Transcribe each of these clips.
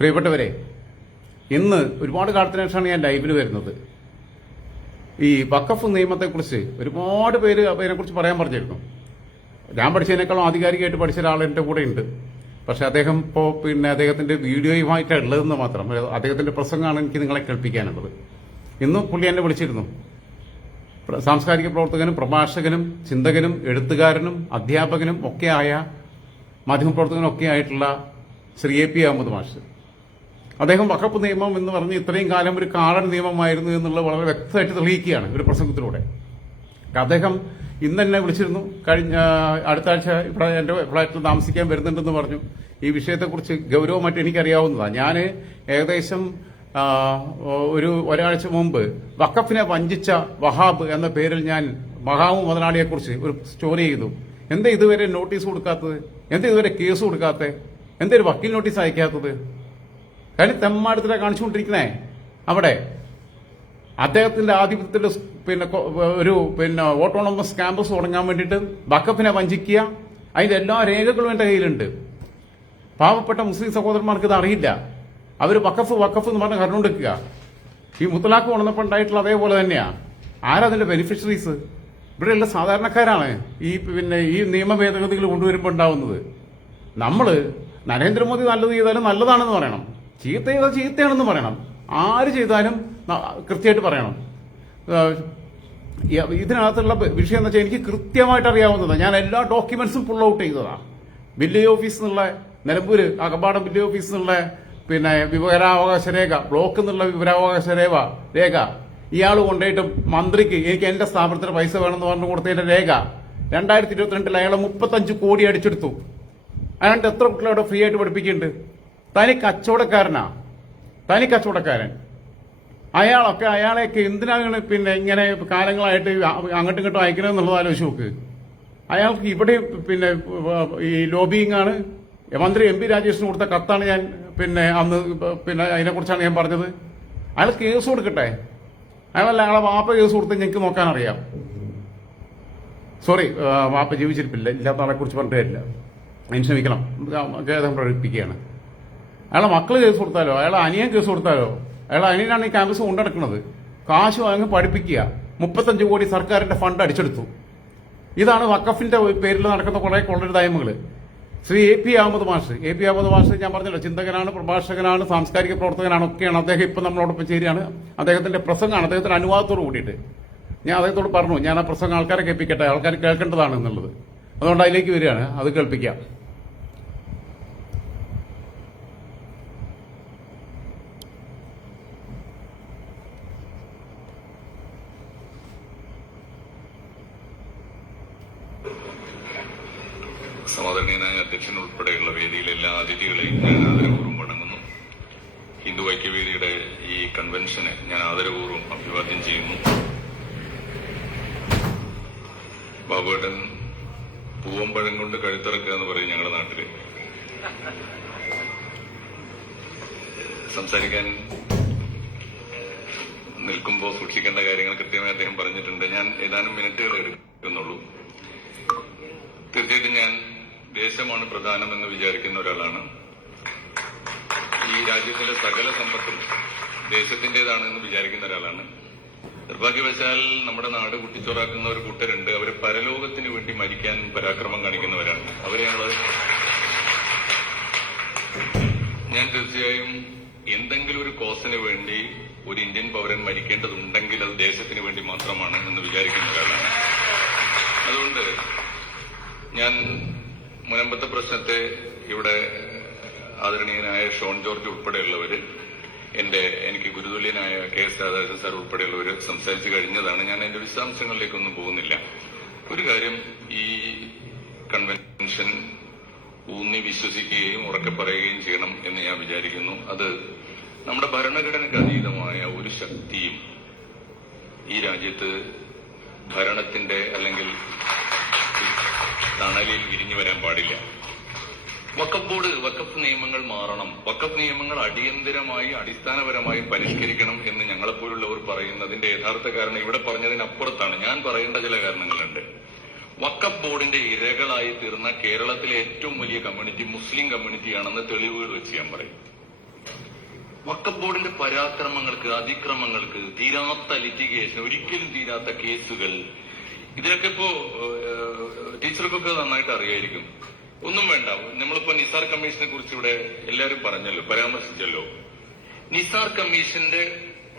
പ്രിയപ്പെട്ടവരെ, ഇന്ന് ഒരുപാട് കാലത്തിന് ശേഷമാണ് ഞാൻ ലൈവിൽ വരുന്നത്. ഈ വഖഫ് നിയമത്തെക്കുറിച്ച് ഒരുപാട് പേര് അതിനെക്കുറിച്ച് പറയാൻ പറഞ്ഞിരുന്നു. ഞാൻ പഠിച്ചതിനേക്കാളും ആധികാരികമായിട്ട് പഠിച്ച ഒരാൾ എൻ്റെ കൂടെ ഉണ്ട്. പക്ഷെ അദ്ദേഹം ഇപ്പോൾ അദ്ദേഹത്തിന്റെ വീഡിയോയുമായിട്ടാണ് ഉള്ളതെന്ന് മാത്രം. അദ്ദേഹത്തിന്റെ പ്രസംഗമാണ് എനിക്ക് നിങ്ങളെ കേൾപ്പിക്കാനുള്ളത്. ഇന്ന് പുള്ളി എന്നെ വിളിച്ചിരുന്നു. സാംസ്കാരിക പ്രവർത്തകനും പ്രഭാഷകനും ചിന്തകനും എഴുത്തുകാരനും അധ്യാപകനും ഒക്കെയായ മാധ്യമപ്രവർത്തകനും ഒക്കെ ആയിട്ടുള്ള ശ്രീ എ പി അഹമ്മദ് മാഷ്, അദ്ദേഹം വഖഫ് നിയമം എന്ന് പറഞ്ഞ് ഇത്രയും കാലം ഒരു കാടൻ നിയമമായിരുന്നു എന്നുള്ളത് വളരെ വ്യക്തമായിട്ട് തെളിയിക്കുകയാണ് ഒരു പ്രസംഗത്തിലൂടെ. അദ്ദേഹം ഇന്ന് എന്നെ വിളിച്ചിരുന്നു. അടുത്ത ആഴ്ച ഇവിടെ എന്റെ ഫ്ലാറ്റിൽ താമസിക്കാൻ വരുന്നുണ്ടെന്ന് പറഞ്ഞു. ഈ വിഷയത്തെക്കുറിച്ച് ഗൗരവമായിട്ട് എനിക്കറിയാവുന്നതാണ്. ഞാൻ ഏകദേശം ഒരാഴ്ച മുമ്പ് വഖഫിനെ വഞ്ചിച്ച വഹാബ് എന്ന പേരിൽ ഞാൻ വഹാബ് മുതലാളിയെക്കുറിച്ച് ഒരു സ്റ്റോറി ചെയ്തു. എന്താ ഇതുവരെ നോട്ടീസ് കൊടുക്കാത്തത്? എന്താ ഇതുവരെ കേസ് കൊടുക്കാത്തത്? എന്താ ഒരു വക്കീൽ നോട്ടീസ് അയക്കാത്തത്? കാര്യം തെമ്മാടത്തിലെ കാണിച്ചുകൊണ്ടിരിക്കുന്നേ. അവിടെ അദ്ദേഹത്തിന്റെ ആധിപത്യത്തിന്റെ ഒരു ഓട്ടോണമസ് ക്യാമ്പസ് തുടങ്ങാൻ വേണ്ടിയിട്ട് വഖഫിനെ വഞ്ചിക്കുക, അതിന്റെ എല്ലാ രേഖകളും എന്റെ കയ്യിലുണ്ട്. പാവപ്പെട്ട മുസ്ലിം സഹോദരന്മാർക്ക് ഇത് അറിയില്ല. അവർ വഖഫ് എന്ന് പറഞ്ഞ് കരുണ്ടെടുക്കുക. ഈ മുത്തലാഖ് കൊണ്ടുവന്നപ്പോൾ ഉണ്ടായിട്ടുള്ള അതേപോലെ തന്നെയാ. ആരതിന്റെ ബെനിഫിഷ്യറീസ്? ഇവിടെയുള്ള സാധാരണക്കാരാണ് ഈ നിയമ ഭേദഗതികൾ കൊണ്ടുവരുമ്പോൾ ഉണ്ടാവുന്നത്. നമ്മള് നരേന്ദ്രമോദി നല്ലത് ചെയ്താലും നല്ലതാണെന്ന് പറയണം, ചീത്ത ചെയ്താൽ ചീത്തയാണെന്ന് പറയണം, ആര് ചെയ്താലും കൃത്യമായിട്ട് പറയണം. ഇതിനകത്തുള്ള വിഷയം എന്ന് വെച്ചാൽ എനിക്ക് കൃത്യമായിട്ട് അറിയാവുന്നതാണ്. ഞാൻ എല്ലാ ഡോക്യുമെന്റ്സും പുൾ ഔട്ട് ചെയ്തതാണ്. വില്ലേജ് ഓഫീസിൽ നിന്നുള്ള നിലമ്പൂര് അകമ്പാടം വില്ലേജ് ഓഫീസിൽ നിന്നുള്ള വിവരാവകാശ രേഖ, ബ്ലോക്കിൽ നിന്നുള്ള വിവരാവകാശ രേഖ ഇയാൾ കൊണ്ടുപോയിട്ട് മന്ത്രിക്ക് എനിക്ക് എന്റെ സ്ഥാപനത്തിന് പൈസ വേണമെന്ന് പറഞ്ഞു കൊടുത്തതിന്റെ രേഖ 2022 അയാളെ 35 കോടി അടിച്ചെടുത്തു. അയാളുടെ എത്ര കുട്ടികളവിടെ ഫ്രീ ആയിട്ട് പഠിപ്പിക്കുന്നുണ്ട്? തനി കച്ചവടക്കാരൻ. അയാളെയൊക്കെ എന്തിനാണ് ഇങ്ങനെ കാലങ്ങളായിട്ട് അങ്ങോട്ടും ഇങ്ങോട്ടും അയക്കണമെന്നുള്ളത് ആലോചിച്ച് നോക്ക്. അയാൾക്ക് ഇവിടെ ഈ ലോബിയിങ് ആണ്. മന്ത്രി എം പി രാജേഷിന് കൊടുത്ത കത്താണ് ഞാൻ അന്ന് അതിനെക്കുറിച്ചാണ് ഞാൻ പറഞ്ഞത്. അയാൾ കേസ് കൊടുക്കട്ടെ. അയാളെ വാപ്പ കേസ് കൊടുത്ത് ഞങ്ങൾക്ക് നോക്കാനറിയാം. സോറി, വാപ്പ ജീവിച്ചിരിപ്പില്ല, ഇല്ലാത്ത ആളെ കുറിച്ച് പറഞ്ഞിട്ട് കാര്യമില്ല. അതിന് ക്ഷമിക്കണം, ഖേദം പ്രകടിപ്പിക്കുകയാണ്. അയാളെ മക്കള് കേസ് കൊടുത്താലോ, അയാളെ അനിയൻ കേസ് കൊടുത്താലോ, അയാളെ അനിയനാണ് ഈ ക്യാമ്പസ് കൊണ്ടുനടക്കുന്നത്. കാശ് വാങ്ങി പഠിപ്പിക്കുക. 35 കോടി സർക്കാരിന്റെ ഫണ്ട് അടിച്ചെടുത്തു. ഇതാണ് വഖഫിന്റെ പേരിൽ നടക്കുന്ന കുറെ കൊള്ളരുതായ്മകള്. ശ്രീ എ പി അഹമ്മദ് മാഷ് ഞാൻ പറഞ്ഞല്ലോ, ചിന്തകനാണ്, പ്രഭാഷകനാണ്, സാംസ്കാരിക പ്രവർത്തകനാണ്, ഒക്കെയാണ്. അദ്ദേഹം ഇപ്പം നമ്മളോടൊപ്പം ചേരുകയാണ്. അദ്ദേഹത്തിന്റെ പ്രസംഗമാണ്, അദ്ദേഹത്തിന്റെ അനുവാദത്തോട് കൂടിയിട്ട് ഞാൻ അദ്ദേഹത്തോട് പറഞ്ഞു, ഞാൻ ആ പ്രസംഗം ആൾക്കാരെ കേൾപ്പിക്കട്ടെ, ആൾക്കാർ കേൾക്കേണ്ടതാണ് എന്നുള്ളത്. അതുകൊണ്ട് അതിലേക്ക് വരികയാണ്, അത് കേൾപ്പിക്കാം. സമാദരണീയനായ അധ്യക്ഷൻ ഉൾപ്പെടെയുള്ള വേദിയിലെ എല്ലാ അതിഥികളെയും ഞാൻ ആദരപൂർവ്വം വണങ്ങുന്നു. ഹിന്ദു ഐക്യവേദിയുടെ ഈ കൺവെൻഷനെ ഞാൻ ആദരപൂർവ്വം അഭിവാദ്യം ചെയ്യുന്നു. ബാബുവേട്ടൻ പൂവമ്പഴം കൊണ്ട് കഴുത്തിറക്കുക എന്ന് പറയും ഞങ്ങളുടെ നാട്ടില്. സംസാരിക്കാൻ നിൽക്കുമ്പോൾ സൂക്ഷിക്കേണ്ട കാര്യങ്ങൾ കൃത്യമായി അദ്ദേഹം പറഞ്ഞിട്ടുണ്ട്. ഞാൻ ഏതാനും മിനിറ്റുകൾ എടുക്കുന്നുള്ളൂ. തീർച്ചയായിട്ടും ഞാൻ ദേശമാണ് പ്രധാനമെന്ന് വിചാരിക്കുന്ന ഒരാളാണ്. ഈ രാജ്യത്തിന്റെ സകല സമ്പത്തും ദേശത്തിന്റേതാണ് എന്ന് വിചാരിക്കുന്ന ഒരാളാണ്. നിർഭാഗ്യവശാൽ നമ്മുടെ നാട് കുട്ടിച്ചോറാക്കുന്ന ഒരു കൂട്ടരുണ്ട്. അവർ പരലോകത്തിന് വേണ്ടി മരിക്കാൻ പരാക്രമം കാണിക്കുന്നവരാണ്. ഞാൻ തീർച്ചയായും എന്തെങ്കിലും ഒരു കോസിന് വേണ്ടി ഒരു ഇന്ത്യൻ പൗരൻ മരിക്കേണ്ടതുണ്ടെങ്കിൽ അത് ദേശത്തിന് വേണ്ടി മാത്രമാണ് എന്ന് വിചാരിക്കുന്ന ഒരാളാണ്. അതുകൊണ്ട് ഞാൻ മുനമ്പത്തെ പ്രശ്നത്തെ ഇവിടെ ആദരണീയനായ ഷോൺ ജോർജ് ഉൾപ്പെടെയുള്ളവര്, എനിക്ക് ഗുരുതുല്യനായ കെ എസ് രാധാകൃഷ്ണൻ സാർ ഉൾപ്പെടെയുള്ളവര് സംസാരിച്ചു കഴിഞ്ഞതാണ്. ഞാൻ അതിന്റെ വിശദാംശങ്ങളിലേക്കൊന്നും പോകുന്നില്ല. ഒരു കാര്യം ഈ കൺവെൻഷൻ ഊന്നി വിശ്വസിക്കുകയും ഉറക്കെ പറയുകയും ചെയ്യണം എന്ന് ഞാൻ വിചാരിക്കുന്നു. അത് നമ്മുടെ ഭരണഘടനയ്ക്ക് അതീതമായ ഒരു ശക്തിയും ഈ രാജ്യത്ത് ഭരണത്തിന്റെ അല്ലെങ്കിൽ തണലിൽ വിരിഞ്ഞു വരാൻ പാടില്ല. വഖഫ് നിയമങ്ങൾ മാറണം. വഖഫ് നിയമങ്ങൾ അടിയന്തരമായി അടിസ്ഥാനപരമായി പരിഷ്കരിക്കണം എന്ന് ഞങ്ങളെപ്പോലുള്ളവർ പറയുന്നതിന്റെ യഥാർത്ഥ കാരണം ഇവിടെ പറഞ്ഞതിനപ്പുറത്താണ്. ഞാൻ പറയേണ്ട ചില കാരണങ്ങളുണ്ട്. വഖഫ് ബോർഡിന്റെ ഇരകളായി തീർന്ന കേരളത്തിലെ ഏറ്റവും വലിയ കമ്മ്യൂണിറ്റി മുസ്ലിം കമ്മ്യൂണിറ്റിയാണെന്ന് തെളിവുകൾ വെച്ച് ഞാൻ പറയും. വഖഫ് ബോർഡിന്റെ പരാക്രമങ്ങൾക്ക്, അതിക്രമങ്ങൾക്ക്, തീരാത്ത ലിറ്റിഗേഷൻ, ഒരിക്കലും തീരാത്ത കേസുകൾ, ഇതിനൊക്കെ ഇപ്പോ ടീച്ചർക്കൊക്കെ നന്നായിട്ട് അറിയായിരിക്കും. ഒന്നും വേണ്ട, നമ്മളിപ്പോ നിസാർ കമ്മീഷനെ കുറിച്ച് ഇവിടെ എല്ലാവരും പറഞ്ഞല്ലോ, പരാമർശിച്ചല്ലോ. നിസാർ കമ്മീഷന്റെ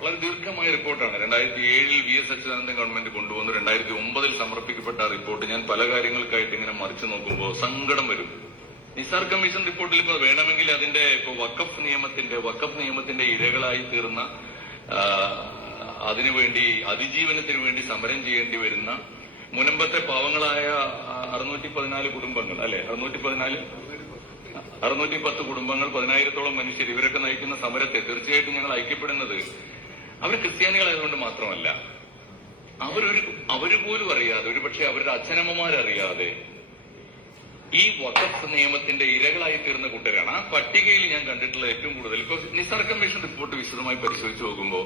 വളരെ ദീർഘമായ റിപ്പോർട്ടാണ് 2007 VS അച്യുതാനന്ദൻ ഗവൺമെന്റ് കൊണ്ടുവന്നു. 2009 സമർപ്പിക്കപ്പെട്ട ആ റിപ്പോർട്ട് ഞാൻ പല കാര്യങ്ങൾക്കായിട്ട് ഇങ്ങനെ മറിച്ചു നോക്കുമ്പോൾ സങ്കടം വരും. നിസാർ കമ്മീഷൻ റിപ്പോർട്ടിൽ ഇപ്പൊ വേണമെങ്കിൽ അതിന്റെ ഇപ്പൊ വഖഫ് നിയമത്തിന്റെ ഇരകളായി തീർന്ന, അതിനുവേണ്ടി അതിജീവനത്തിന് വേണ്ടി സമരം ചെയ്യേണ്ടി വരുന്ന മുനമ്പത്തെ പാവങ്ങളായ 614 കുടുംബങ്ങൾ, അല്ലെ 610 കുടുംബങ്ങൾ, 10,000-ഓളം മനുഷ്യർ, ഇവരൊക്കെ നയിക്കുന്ന സമരത്തെ തീർച്ചയായിട്ടും ഞങ്ങൾ ഐക്യപ്പെടുന്നത് അവർ ക്രിസ്ത്യാനികളായതുകൊണ്ട് മാത്രമല്ല, അവര് പോലും അറിയാതെ, ഒരുപക്ഷെ അവരുടെ അച്ഛനമ്മമാരറിയാതെ ഈ വഖഫ് നിയമത്തിന്റെ ഇരകളായി തീർന്ന കൂട്ടരാണ്. ആ പട്ടികയിൽ ഞാൻ കണ്ടിട്ടുള്ള ഏറ്റവും കൂടുതൽ ഇപ്പൊ നിസാർ കമ്മീഷൻ റിപ്പോർട്ട് വിശദമായി പരിശോധിച്ചു നോക്കുമ്പോൾ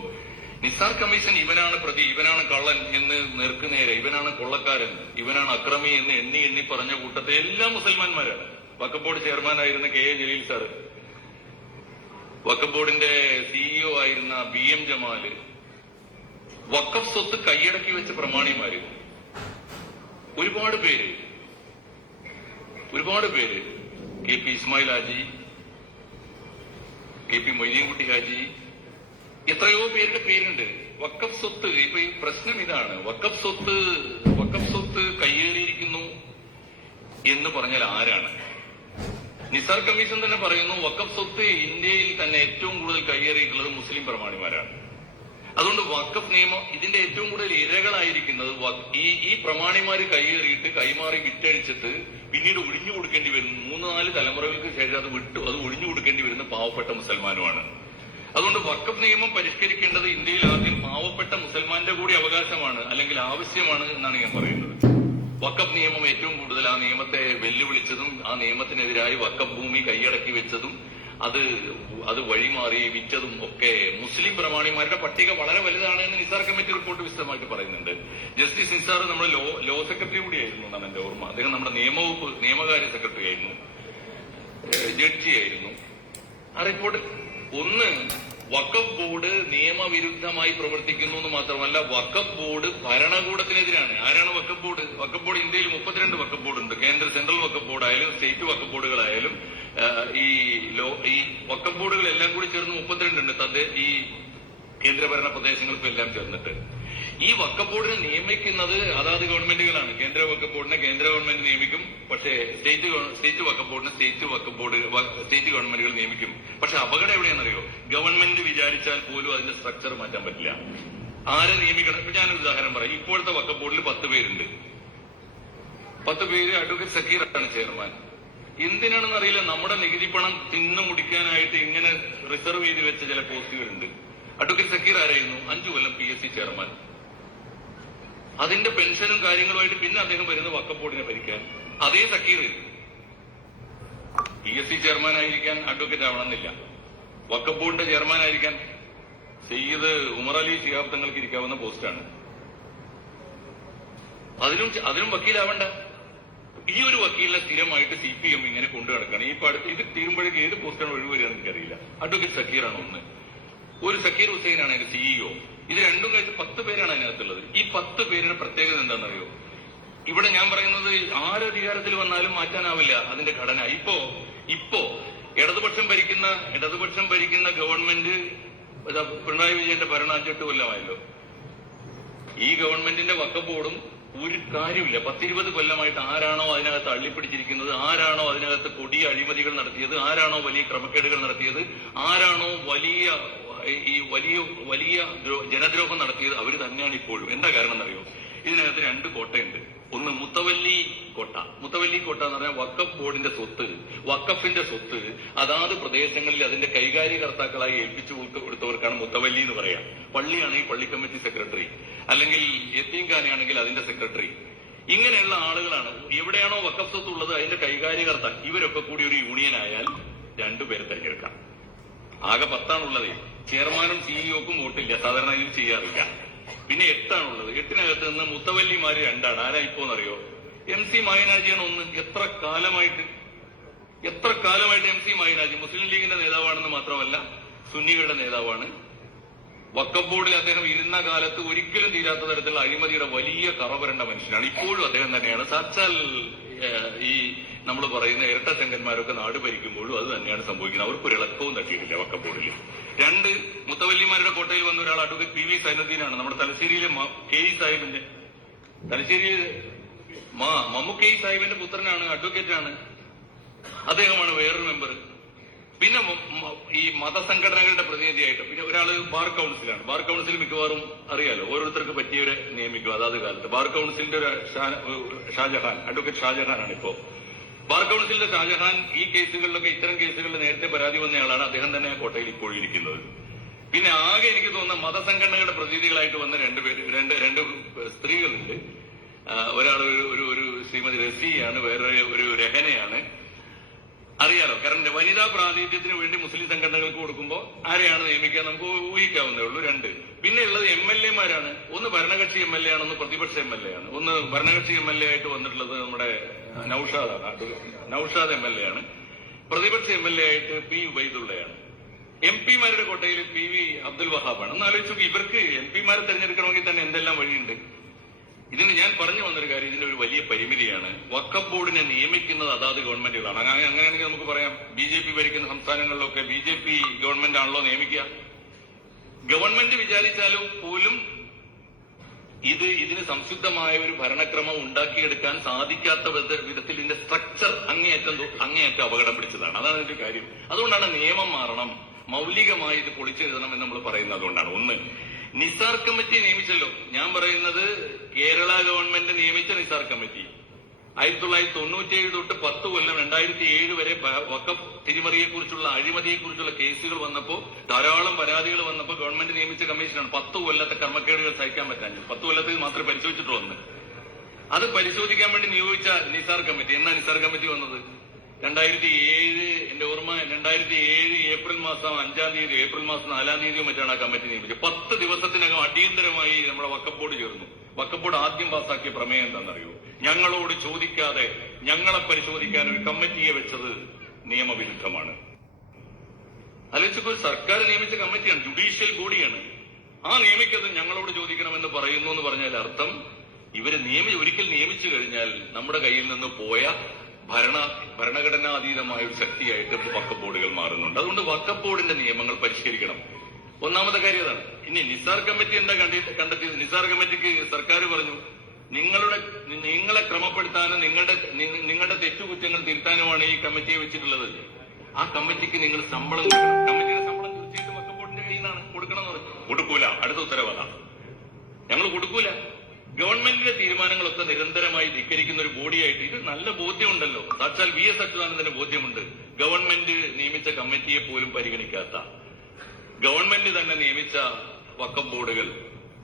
നിസാർ കമ്മീഷൻ ഇവനാണ് പ്രതി, ഇവനാണ് കള്ളൻ എന്ന് നേർക്കുനേരെ, ഇവനാണ് കൊള്ളക്കാരൻ, ഇവനാണ് അക്രമി എന്ന് എണ്ണി പറഞ്ഞ കൂട്ടത്തെ എല്ലാ മുസൽമാന്മാരാണ്. വഖഫ് ബോർഡ് ചെയർമാനായിരുന്ന KA ജലീൽ സാറ്, വഖഫ് ബോർഡിന്റെ CEO ആയിരുന്ന BM ജമാല്, വഖഫ് സ്വത്ത് കൈയടക്കി വെച്ച പ്രമാണിമാര്, ഒരുപാട് പേര് KP ഇസ്മായിൽ ഹാജി, KP മൊയ്തീൻകുട്ടി ഹാജി, എത്രയോ പേരുടെ പേരുണ്ട്. വഖഫ് സ്വത്ത്, ഇപ്പൊ ഈ പ്രശ്നം ഇതാണ്, വഖഫ് സ്വത്ത് കയ്യേറിയിരിക്കുന്നു എന്ന് പറഞ്ഞാൽ ആരാണ്? നിസാർ കമ്മീഷൻ തന്നെ പറയുന്നു വഖഫ് സ്വത്ത് ഇന്ത്യയിൽ തന്നെ ഏറ്റവും കൂടുതൽ കയ്യേറിയിട്ടുള്ളത് മുസ്ലിം പ്രമാണിമാരാണ്. അതുകൊണ്ട് വഖഫ് നിയമം ഇതിന്റെ ഏറ്റവും കൂടുതൽ ഇരകളായിരിക്കുന്നത് ഈ പ്രമാണിമാര് കയ്യേറിയിട്ട് കൈമാറി വിറ്റഴിച്ചിട്ട് പിന്നീട് ഒഴിഞ്ഞു കൊടുക്കേണ്ടി വരുന്നു. 3-4 തലമുറകൾക്ക് ശേഷം അത് ഒഴിഞ്ഞു കൊടുക്കേണ്ടി വരുന്ന പാവപ്പെട്ട മുസൽമാനുമാണ്. അതുകൊണ്ട് വഖഫ് നിയമം പരിഷ്കരിക്കേണ്ടത് ഇന്ത്യയിൽ ആദ്യം പാവപ്പെട്ട മുസൽമാന്റെ കൂടി അവകാശമാണ്, അല്ലെങ്കിൽ ആവശ്യമാണ് എന്നാണ് ഞാൻ പറയുന്നത്. വഖഫ് നിയമം ഏറ്റവും കൂടുതൽ ആ നിയമത്തെ വെല്ലുവിളിച്ചതും, ആ നിയമത്തിനെതിരായി വഖഫ് ഭൂമി കൈയടക്കി വെച്ചതും, അത് വഴിമാറി വിറ്റതും ഒക്കെ മുസ്ലിം പ്രമാണിമാരുടെ പട്ടിക വളരെ വലുതാണ് എന്ന് നിസാർ കമ്മിറ്റി റിപ്പോർട്ട് വിശദമായിട്ട് പറയുന്നുണ്ട്. ജസ്റ്റിസ് നിസാർ നമ്മുടെ ലോ സെക്രട്ടറി കൂടിയായിരുന്നു എന്നാണ് എന്റെ ഓർമ്മ. അദ്ദേഹം നമ്മുടെ നിയമകാര്യ സെക്രട്ടറി ആയിരുന്നു, ജഡ്ജിയായിരുന്നു. ആ റിപ്പോർട്ട് ഒന്ന്, വഖഫ് ബോർഡ് നിയമവിരുദ്ധമായി പ്രവർത്തിക്കുന്നു എന്ന് മാത്രമല്ല, വഖഫ് ബോർഡ് ഭരണകൂടത്തിനെതിരാണ്. ആരാണ് വഖഫ് ബോർഡ്? വഖഫ് ബോർഡ് ഇന്ത്യയിൽ 32 വഖഫ് ബോർഡ് ഉണ്ട്. സെൻട്രൽ വഖഫ് ബോർഡ് ആയാലും സ്റ്റേറ്റ് വഖഫ് ബോർഡുകളായാലും ഈ വഖഫ് ബോർഡുകളെല്ലാം കൂടി ചേർന്ന് 32 ഉണ്ട്. ഈ കേന്ദ്രഭരണ പ്രദേശങ്ങൾക്കും എല്ലാം ചേർന്നിട്ട് ഈ വഖഫ് ബോർഡിനെ നിയമിക്കുന്നത് അതാത് ഗവൺമെന്റുകളാണ്. കേന്ദ്ര വഖഫ് ബോർഡിനെ കേന്ദ്ര ഗവൺമെന്റ് നിയമിക്കും, പക്ഷേ സ്റ്റേറ്റ് വഖഫ് ബോർഡിനെ സ്റ്റേറ്റ് ഗവൺമെന്റുകൾ നിയമിക്കും. പക്ഷെ അപകടം എവിടെയാണെന്നറിയോ? ഗവൺമെന്റ് വിചാരിച്ചാൽ പോലും അതിന്റെ സ്ട്രക്ചർ മാറ്റാൻ പറ്റില്ല. ആരെ നിയമിക്കണം? ഇപ്പൊ ഞാനൊരു ഉദാഹരണം പറയാം. ഇപ്പോഴത്തെ വഖഫ് ബോർഡിൽ 10 പേരുണ്ട്. 10 പേര് അഡ്വക്കേറ്റ് സക്കീറാണ് ചെയർമാൻ. എന്തിനാണെന്ന് അറിയില്ല, നമ്മുടെ നികുതി പണം തിന്നു മുടിക്കാനായിട്ട് ഇങ്ങനെ റിസർവ് ചെയ്ത് വെച്ച ചില പോസ്റ്റുകളുണ്ട്. അഡ്വക്കേറ്റ് സക്കീർ ആരായിരുന്നു? 5 കൊല്ലം PSC ചെയർമാൻ. അതിന്റെ പെൻഷനും കാര്യങ്ങളുമായിട്ട് പിന്നെ അദ്ദേഹം വരുന്ന വഖഫ് ബോർഡിനെ ഭരിക്കാൻ. അതേ സക്കീർ PSC ചെയർമാൻ ആയിരിക്കാൻ അഡ്വക്കേറ്റ് ആവണമെന്നില്ല. വഖഫ് ബോർഡിന്റെ ചെയർമാൻ ആയിരിക്കാൻ സയ്യിദ് ഉമർ അലി ശിഹാബ് തങ്ങൾക്ക് ഇരിക്കാവുന്ന പോസ്റ്റാണ്. അതിനും വക്കീലാവണ്ട. ഈ ഒരു വക്കീലിനെ സ്ഥിരമായിട്ട് CPM ഇങ്ങനെ കൊണ്ടു നടക്കുകയാണ്. ഇത് തീരുമ്പോഴേക്ക് ഏത് പോസ്റ്റാണ് ഒഴിവരികയെന്ന് എനിക്കറിയില്ല. അഡ്വക്കേറ്റ് സക്കീറാണ് ഒന്ന്. ഒരു സക്കീർ ഹുസൈനാണ് അതിന്റെ CEO. ഇത് രണ്ടും കഴിഞ്ഞ് 10 പേരാണ് അതിനകത്തുള്ളത്. ഈ 10 പേരുടെ പ്രത്യേകത എന്താണെന്നറിയോ? ഇവിടെ ഞാൻ പറയുന്നത് ആരധികാരത്തിൽ വന്നാലും മാറ്റാനാവില്ല അതിന്റെ ഘടന. ഇപ്പോ ഇടതുപക്ഷം ഭരിക്കുന്ന ഗവൺമെന്റ്, പിണറായി വിജയന്റെ ഭരണം 5-8 കൊല്ലമായല്ലോ. ഈ ഗവൺമെന്റിന്റെ വഖഫ് ബോർഡും ഒരു കാര്യമില്ല. 10-20 കൊല്ലമായിട്ട് ആരാണോ അതിനകത്ത് അള്ളിപ്പിടിച്ചിരിക്കുന്നത്, ആരാണോ അതിനകത്ത് കൊടിയ അഴിമതികൾ നടത്തിയത്, ആരാണോ വലിയ ക്രമക്കേടുകൾ നടത്തിയത്, ആരാണോ വലിയ ജനദ്രോഹം നടത്തിയത്, അവര് തന്നെയാണ് ഇപ്പോഴും. എന്താ കാരണം എന്നറിയോ? ഇതിനകത്ത് 2 കോട്ടയുണ്ട്. ഒന്ന് മുത്തവല്ലി കോട്ട എന്ന് പറഞ്ഞാൽ വഖഫ് ബോർഡിന്റെ സ്വത്ത്, വഖഫിന്റെ സ്വത്ത് അതാത് പ്രദേശങ്ങളിൽ അതിന്റെ കൈകാര്യകർത്താക്കളായി ഏൽപ്പിച്ചു കൊടുത്തവർക്കാണ് മുത്തവല്ലി എന്ന് പറയാം. പള്ളിയാണെങ്കിൽ പള്ളി കമ്മിറ്റി സെക്രട്ടറി, അല്ലെങ്കിൽ യത്തീംഖാനയാണെങ്കിൽ അതിന്റെ സെക്രട്ടറി. ഇങ്ങനെയുള്ള ആളുകളാണ്. എവിടെയാണോ വഖഫ് സ്വത്ത് ഉള്ളത് അതിന്റെ കൈകാര്യകർത്ത. ഇവരൊക്കെ കൂടി ഒരു യൂണിയൻ ആയാൽ 2 പേരെ തെരഞ്ഞെടുക്കാം. ആകെ 10 ചെയർമാനും CEOക്കും വോട്ടില്ല. സാധാരണ ഇത് ചെയ്യാറില്ല. പിന്നെ 8 8-നകത്ത് നിന്ന് മുത്തവല്ലിമാര് 2. ആരാ ഇപ്പോന്നറിയോ? MC മായനാജിയാണ് 1. എത്ര കാലമായിട്ട് MC മായനാജി മുസ്ലിം ലീഗിന്റെ നേതാവാണെന്ന് മാത്രമല്ല സുന്നികളുടെ നേതാവാണ്. വഖഫ് ബോർഡിൽ അദ്ദേഹം ഇരുന്ന കാലത്ത് ഒരിക്കലും തീരാത്ത തരത്തിലുള്ള അഴിമതിയുടെ വലിയ കറവരേണ്ട മനുഷ്യനാണ്. ഇപ്പോഴും അദ്ദേഹം തന്നെയാണ്. സാക്ഷാൽ ഈ നമ്മൾ പറയുന്ന ഇരട്ടച്ചങ്കന്മാരൊക്കെ നാട് ഭരിക്കുമ്പോഴും അത് തന്നെയാണ് സംഭവിക്കുന്നത്. അവർക്കൊരു ഇളക്കവും തട്ടിയിട്ടില്ല വഖഫ് ബോർഡിൽ. 2 മുത്തവല്ലിമാരുടെ കോട്ടയിൽ വന്ന ഒരാൾ അഡ്വക്കേറ്റ് പി വി സൈനുദ്ദീനാണ്. നമ്മുടെ തലശ്ശേരിയിലെ കെ ഇ സാഹിബിന്റെ തലശ്ശേരിയിൽ മമ്മൂക്കൈ സാഹിബിന്റെ പുത്രനാണ്, അഡ്വക്കേറ്റാണ്. അദ്ദേഹമാണ് വേറൊരു മെമ്പർ. പിന്നെ ഈ മതസംഘടനകളുടെ പ്രതിനിധിയായിട്ട് പിന്നെ ഒരാള് ബാർ കൌൺസിലാണ്. ബാർ കൌൺസിൽ മിക്കവാറും അറിയാലോ, ഓരോരുത്തർക്ക് പറ്റിയവരെ നിയമിക്കും അതാത് കാലത്ത്. ബാർ കൌൺസിലിന്റെ ഒരു ഷാജഹാൻ, അഡ്വക്കേറ്റ് ഷാജഹാനാണ് ഇപ്പോ. ബാർ കൌൺസിലിന്റെ ഷാജഹാൻ ഈ കേസുകളിലൊക്കെ ഇത്തരം കേസുകളിൽ നേരത്തെ പരാതി വന്നയാളാണ്. അദ്ദേഹം തന്നെ ആ കോട്ടയിൽ ഇപ്പോഴും ഇരിക്കുന്നത്. പിന്നെ ആകെ എനിക്ക് തോന്നുന്ന മതസംഘടനകളുടെ പ്രതിനിധികളായിട്ട് വന്ന രണ്ട് സ്ത്രീകളുണ്ട്. ഒരാൾ ഒരു ശ്രീമതി റസിയാണ്, വേറെ ഒരു രഹനയാണ്. അറിയാലോ, കാരണം വനിതാ പ്രാതിനിധ്യത്തിന് വേണ്ടി മുസ്ലിം സംഘടനകൾക്ക് കൊടുക്കുമ്പോൾ ആരെയാണ് നിയമിക്കുക നമുക്ക് ഊഹിക്കാവുന്നേ ഉള്ളൂ. 2 പിന്നെ ഉള്ളത് MLA മാരാണ്. ഒന്ന് ഭരണകക്ഷി MLA ആണ്, ഒന്ന് പ്രതിപക്ഷ MLA ആണ്. ഒന്ന് ഭരണകക്ഷി MLA ആയിട്ട് വന്നിട്ടുള്ളത് നമ്മുടെ നൌഷാദ് MLA ആണ്. പ്രതിപക്ഷ MLA ആയിട്ട് P ഉബൈദുള്ളയാണ്. MP മാരുടെ കോട്ടയിൽ PV അബ്ദുൽ വഹാബാണ്. ഒന്ന് ആലോചിച്ചു, ഇവർക്ക് MP മാരെ തെരഞ്ഞെടുക്കണമെങ്കിൽ തന്നെ എന്തെല്ലാം വഴിയുണ്ട്. ഇതിന് ഞാൻ പറഞ്ഞു വന്നൊരു കാര്യം, ഇതിന്റെ ഒരു വലിയ പരിമിതിയാണ്. വഖഫ് ബോർഡിനെ നിയമിക്കുന്നത് അതാത് ഗവൺമെന്റുകളാണ്. അങ്ങനെയാണെങ്കിൽ നമുക്ക് പറയാം, BJP ഭരിക്കുന്ന സംസ്ഥാനങ്ങളിലൊക്കെ BJP ഗവൺമെന്റ് ആണല്ലോ നിയമിക്കുക. ഗവൺമെന്റ് വിചാരിച്ചാലും പോലും ഇതിന് സംശുദ്ധമായ ഒരു ഭരണക്രമം ഉണ്ടാക്കിയെടുക്കാൻ സാധിക്കാത്ത വിധത്തിൽ ഇതിന്റെ സ്ട്രക്ചർ അങ്ങേയറ്റം അപകടം പിടിച്ചതാണ്. അതാണ് ഇതിന്റെ കാര്യം. അതുകൊണ്ടാണ് നിയമം മാറണം, മൗലികമായി ഇത് പൊളിച്ചെഴുതണം എന്ന് നമ്മൾ പറയുന്നത്. അതുകൊണ്ടാണ്. ഒന്ന്, നിസാർ കമ്മിറ്റി നിയമിച്ചല്ലോ. ഞാൻ പറയുന്നത് കേരള ഗവൺമെന്റ് നിയമിച്ച നിസാർ കമ്മിറ്റി 1997 തൊട്ട് 10 കൊല്ലം 2007 വരെ വഖഫ് തിരിമറിയെക്കുറിച്ചുള്ള അഴിമതിയെക്കുറിച്ചുള്ള കേസുകൾ വന്നപ്പോൾ, ധാരാളം പരാതികൾ വന്നപ്പോൾ ഗവൺമെന്റ് നിയമിച്ച കമ്മീഷനാണ്. 10 കൊല്ലത്തെ ക്രമക്കേടുകൾ സഹിക്കാൻ പറ്റാഞ്ഞു. 10 കൊല്ലത്തിൽ മാത്രമേ പരിശോധിച്ചിട്ടുള്ളൂ. അത് പരിശോധിക്കാൻ വേണ്ടി നിയോഗിച്ച നിസാർ കമ്മിറ്റി. എന്നാ നിസാർ കമ്മിറ്റി വന്നത്? 2007 എന്റെ ഓർമ്മ 2007 ഏപ്രിൽ മാസം 5-ാം തീയതി, ഏപ്രിൽ മാസം 4-ാം തീയതിയോ മറ്റാണ് ആ കമ്മിറ്റി നിയമിച്ചത്. 10 ദിവസത്തിനകം അടിയന്തരമായി നമ്മുടെ വഖഫ് ബോർഡ് ചേർന്നു. വഖഫ് ബോർഡ് ആദ്യം പാസാക്കിയ പ്രമേയം എന്താണെന്നറിയോ? ഞങ്ങളോട് ചോദിക്കാതെ ഞങ്ങളെ പരിശോധിക്കാൻ ഒരു കമ്മിറ്റിയെ വെച്ചത് നിയമവിരുദ്ധമാണ്. ആലോചിച്ചപ്പോൾ സർക്കാർ നിയമിച്ച കമ്മിറ്റിയാണ്, ജുഡീഷ്യൽ ബോഡിയാണ്. ആ നിയമിക്കത് ഞങ്ങളോട് ചോദിക്കണമെന്ന് പറയുന്നു എന്ന് പറഞ്ഞാൽ അർത്ഥം ഇവര് ഒരിക്കൽ നിയമിച്ചു കഴിഞ്ഞാൽ നമ്മുടെ കയ്യിൽ നിന്ന് പോയ ഭരണഘടനാതീതമായ ഒരു ശക്തിയായിട്ട് വഖഫ് ബോർഡുകൾ മാറുന്നുണ്ട്. അതുകൊണ്ട് വഖഫ് ബോർഡിന്റെ നിയമങ്ങൾ പരിഷ്കരിക്കണം. ഒന്നാമത്തെ കാര്യം അതാണ്. ഇനി നിസാർ കമ്മിറ്റി എന്താ കണ്ടെത്തിയത്? നിസാർ കമ്മിറ്റിക്ക് സർക്കാർ പറഞ്ഞു, നിങ്ങളെ ക്രമപ്പെടുത്താനും നിങ്ങളുടെ തെറ്റുകുറ്റങ്ങൾ തിരുത്താനുമാണ് ഈ കമ്മിറ്റിയെ വെച്ചിട്ടുള്ളത്. ആ കമ്മിറ്റിക്ക് നിങ്ങൾ ശമ്പളം കൊടുക്കണം. കമ്മിറ്റിയുടെ ശമ്പളം തീർച്ചയായിട്ടും വഖഫ് ബോർഡിന്റെ കയ്യിൽ നിന്നാണ് കൊടുക്കണം എന്ന് പറഞ്ഞു. കൊടുക്കൂല. അടുത്ത ഉത്തരവാദം, ഞങ്ങൾ കൊടുക്കൂല. ഗവൺമെന്റിന്റെ തീരുമാനങ്ങളൊക്കെ നിരന്തരമായി ധിക്കരിക്കുന്ന ഒരു ബോഡിയായിട്ട് ഇത് നല്ല ബോധ്യമുണ്ടല്ലോ. സാക്ഷാൽ VS അച്യുതാനന്ദന് ബോധ്യമുണ്ട്. ഗവൺമെന്റ് നിയമിച്ച കമ്മിറ്റിയെ പോലും പരിഗണിക്കാത്ത, ഗവൺമെന്റ് തന്നെ നിയമിച്ച വഖഫ് ബോർഡുകൾ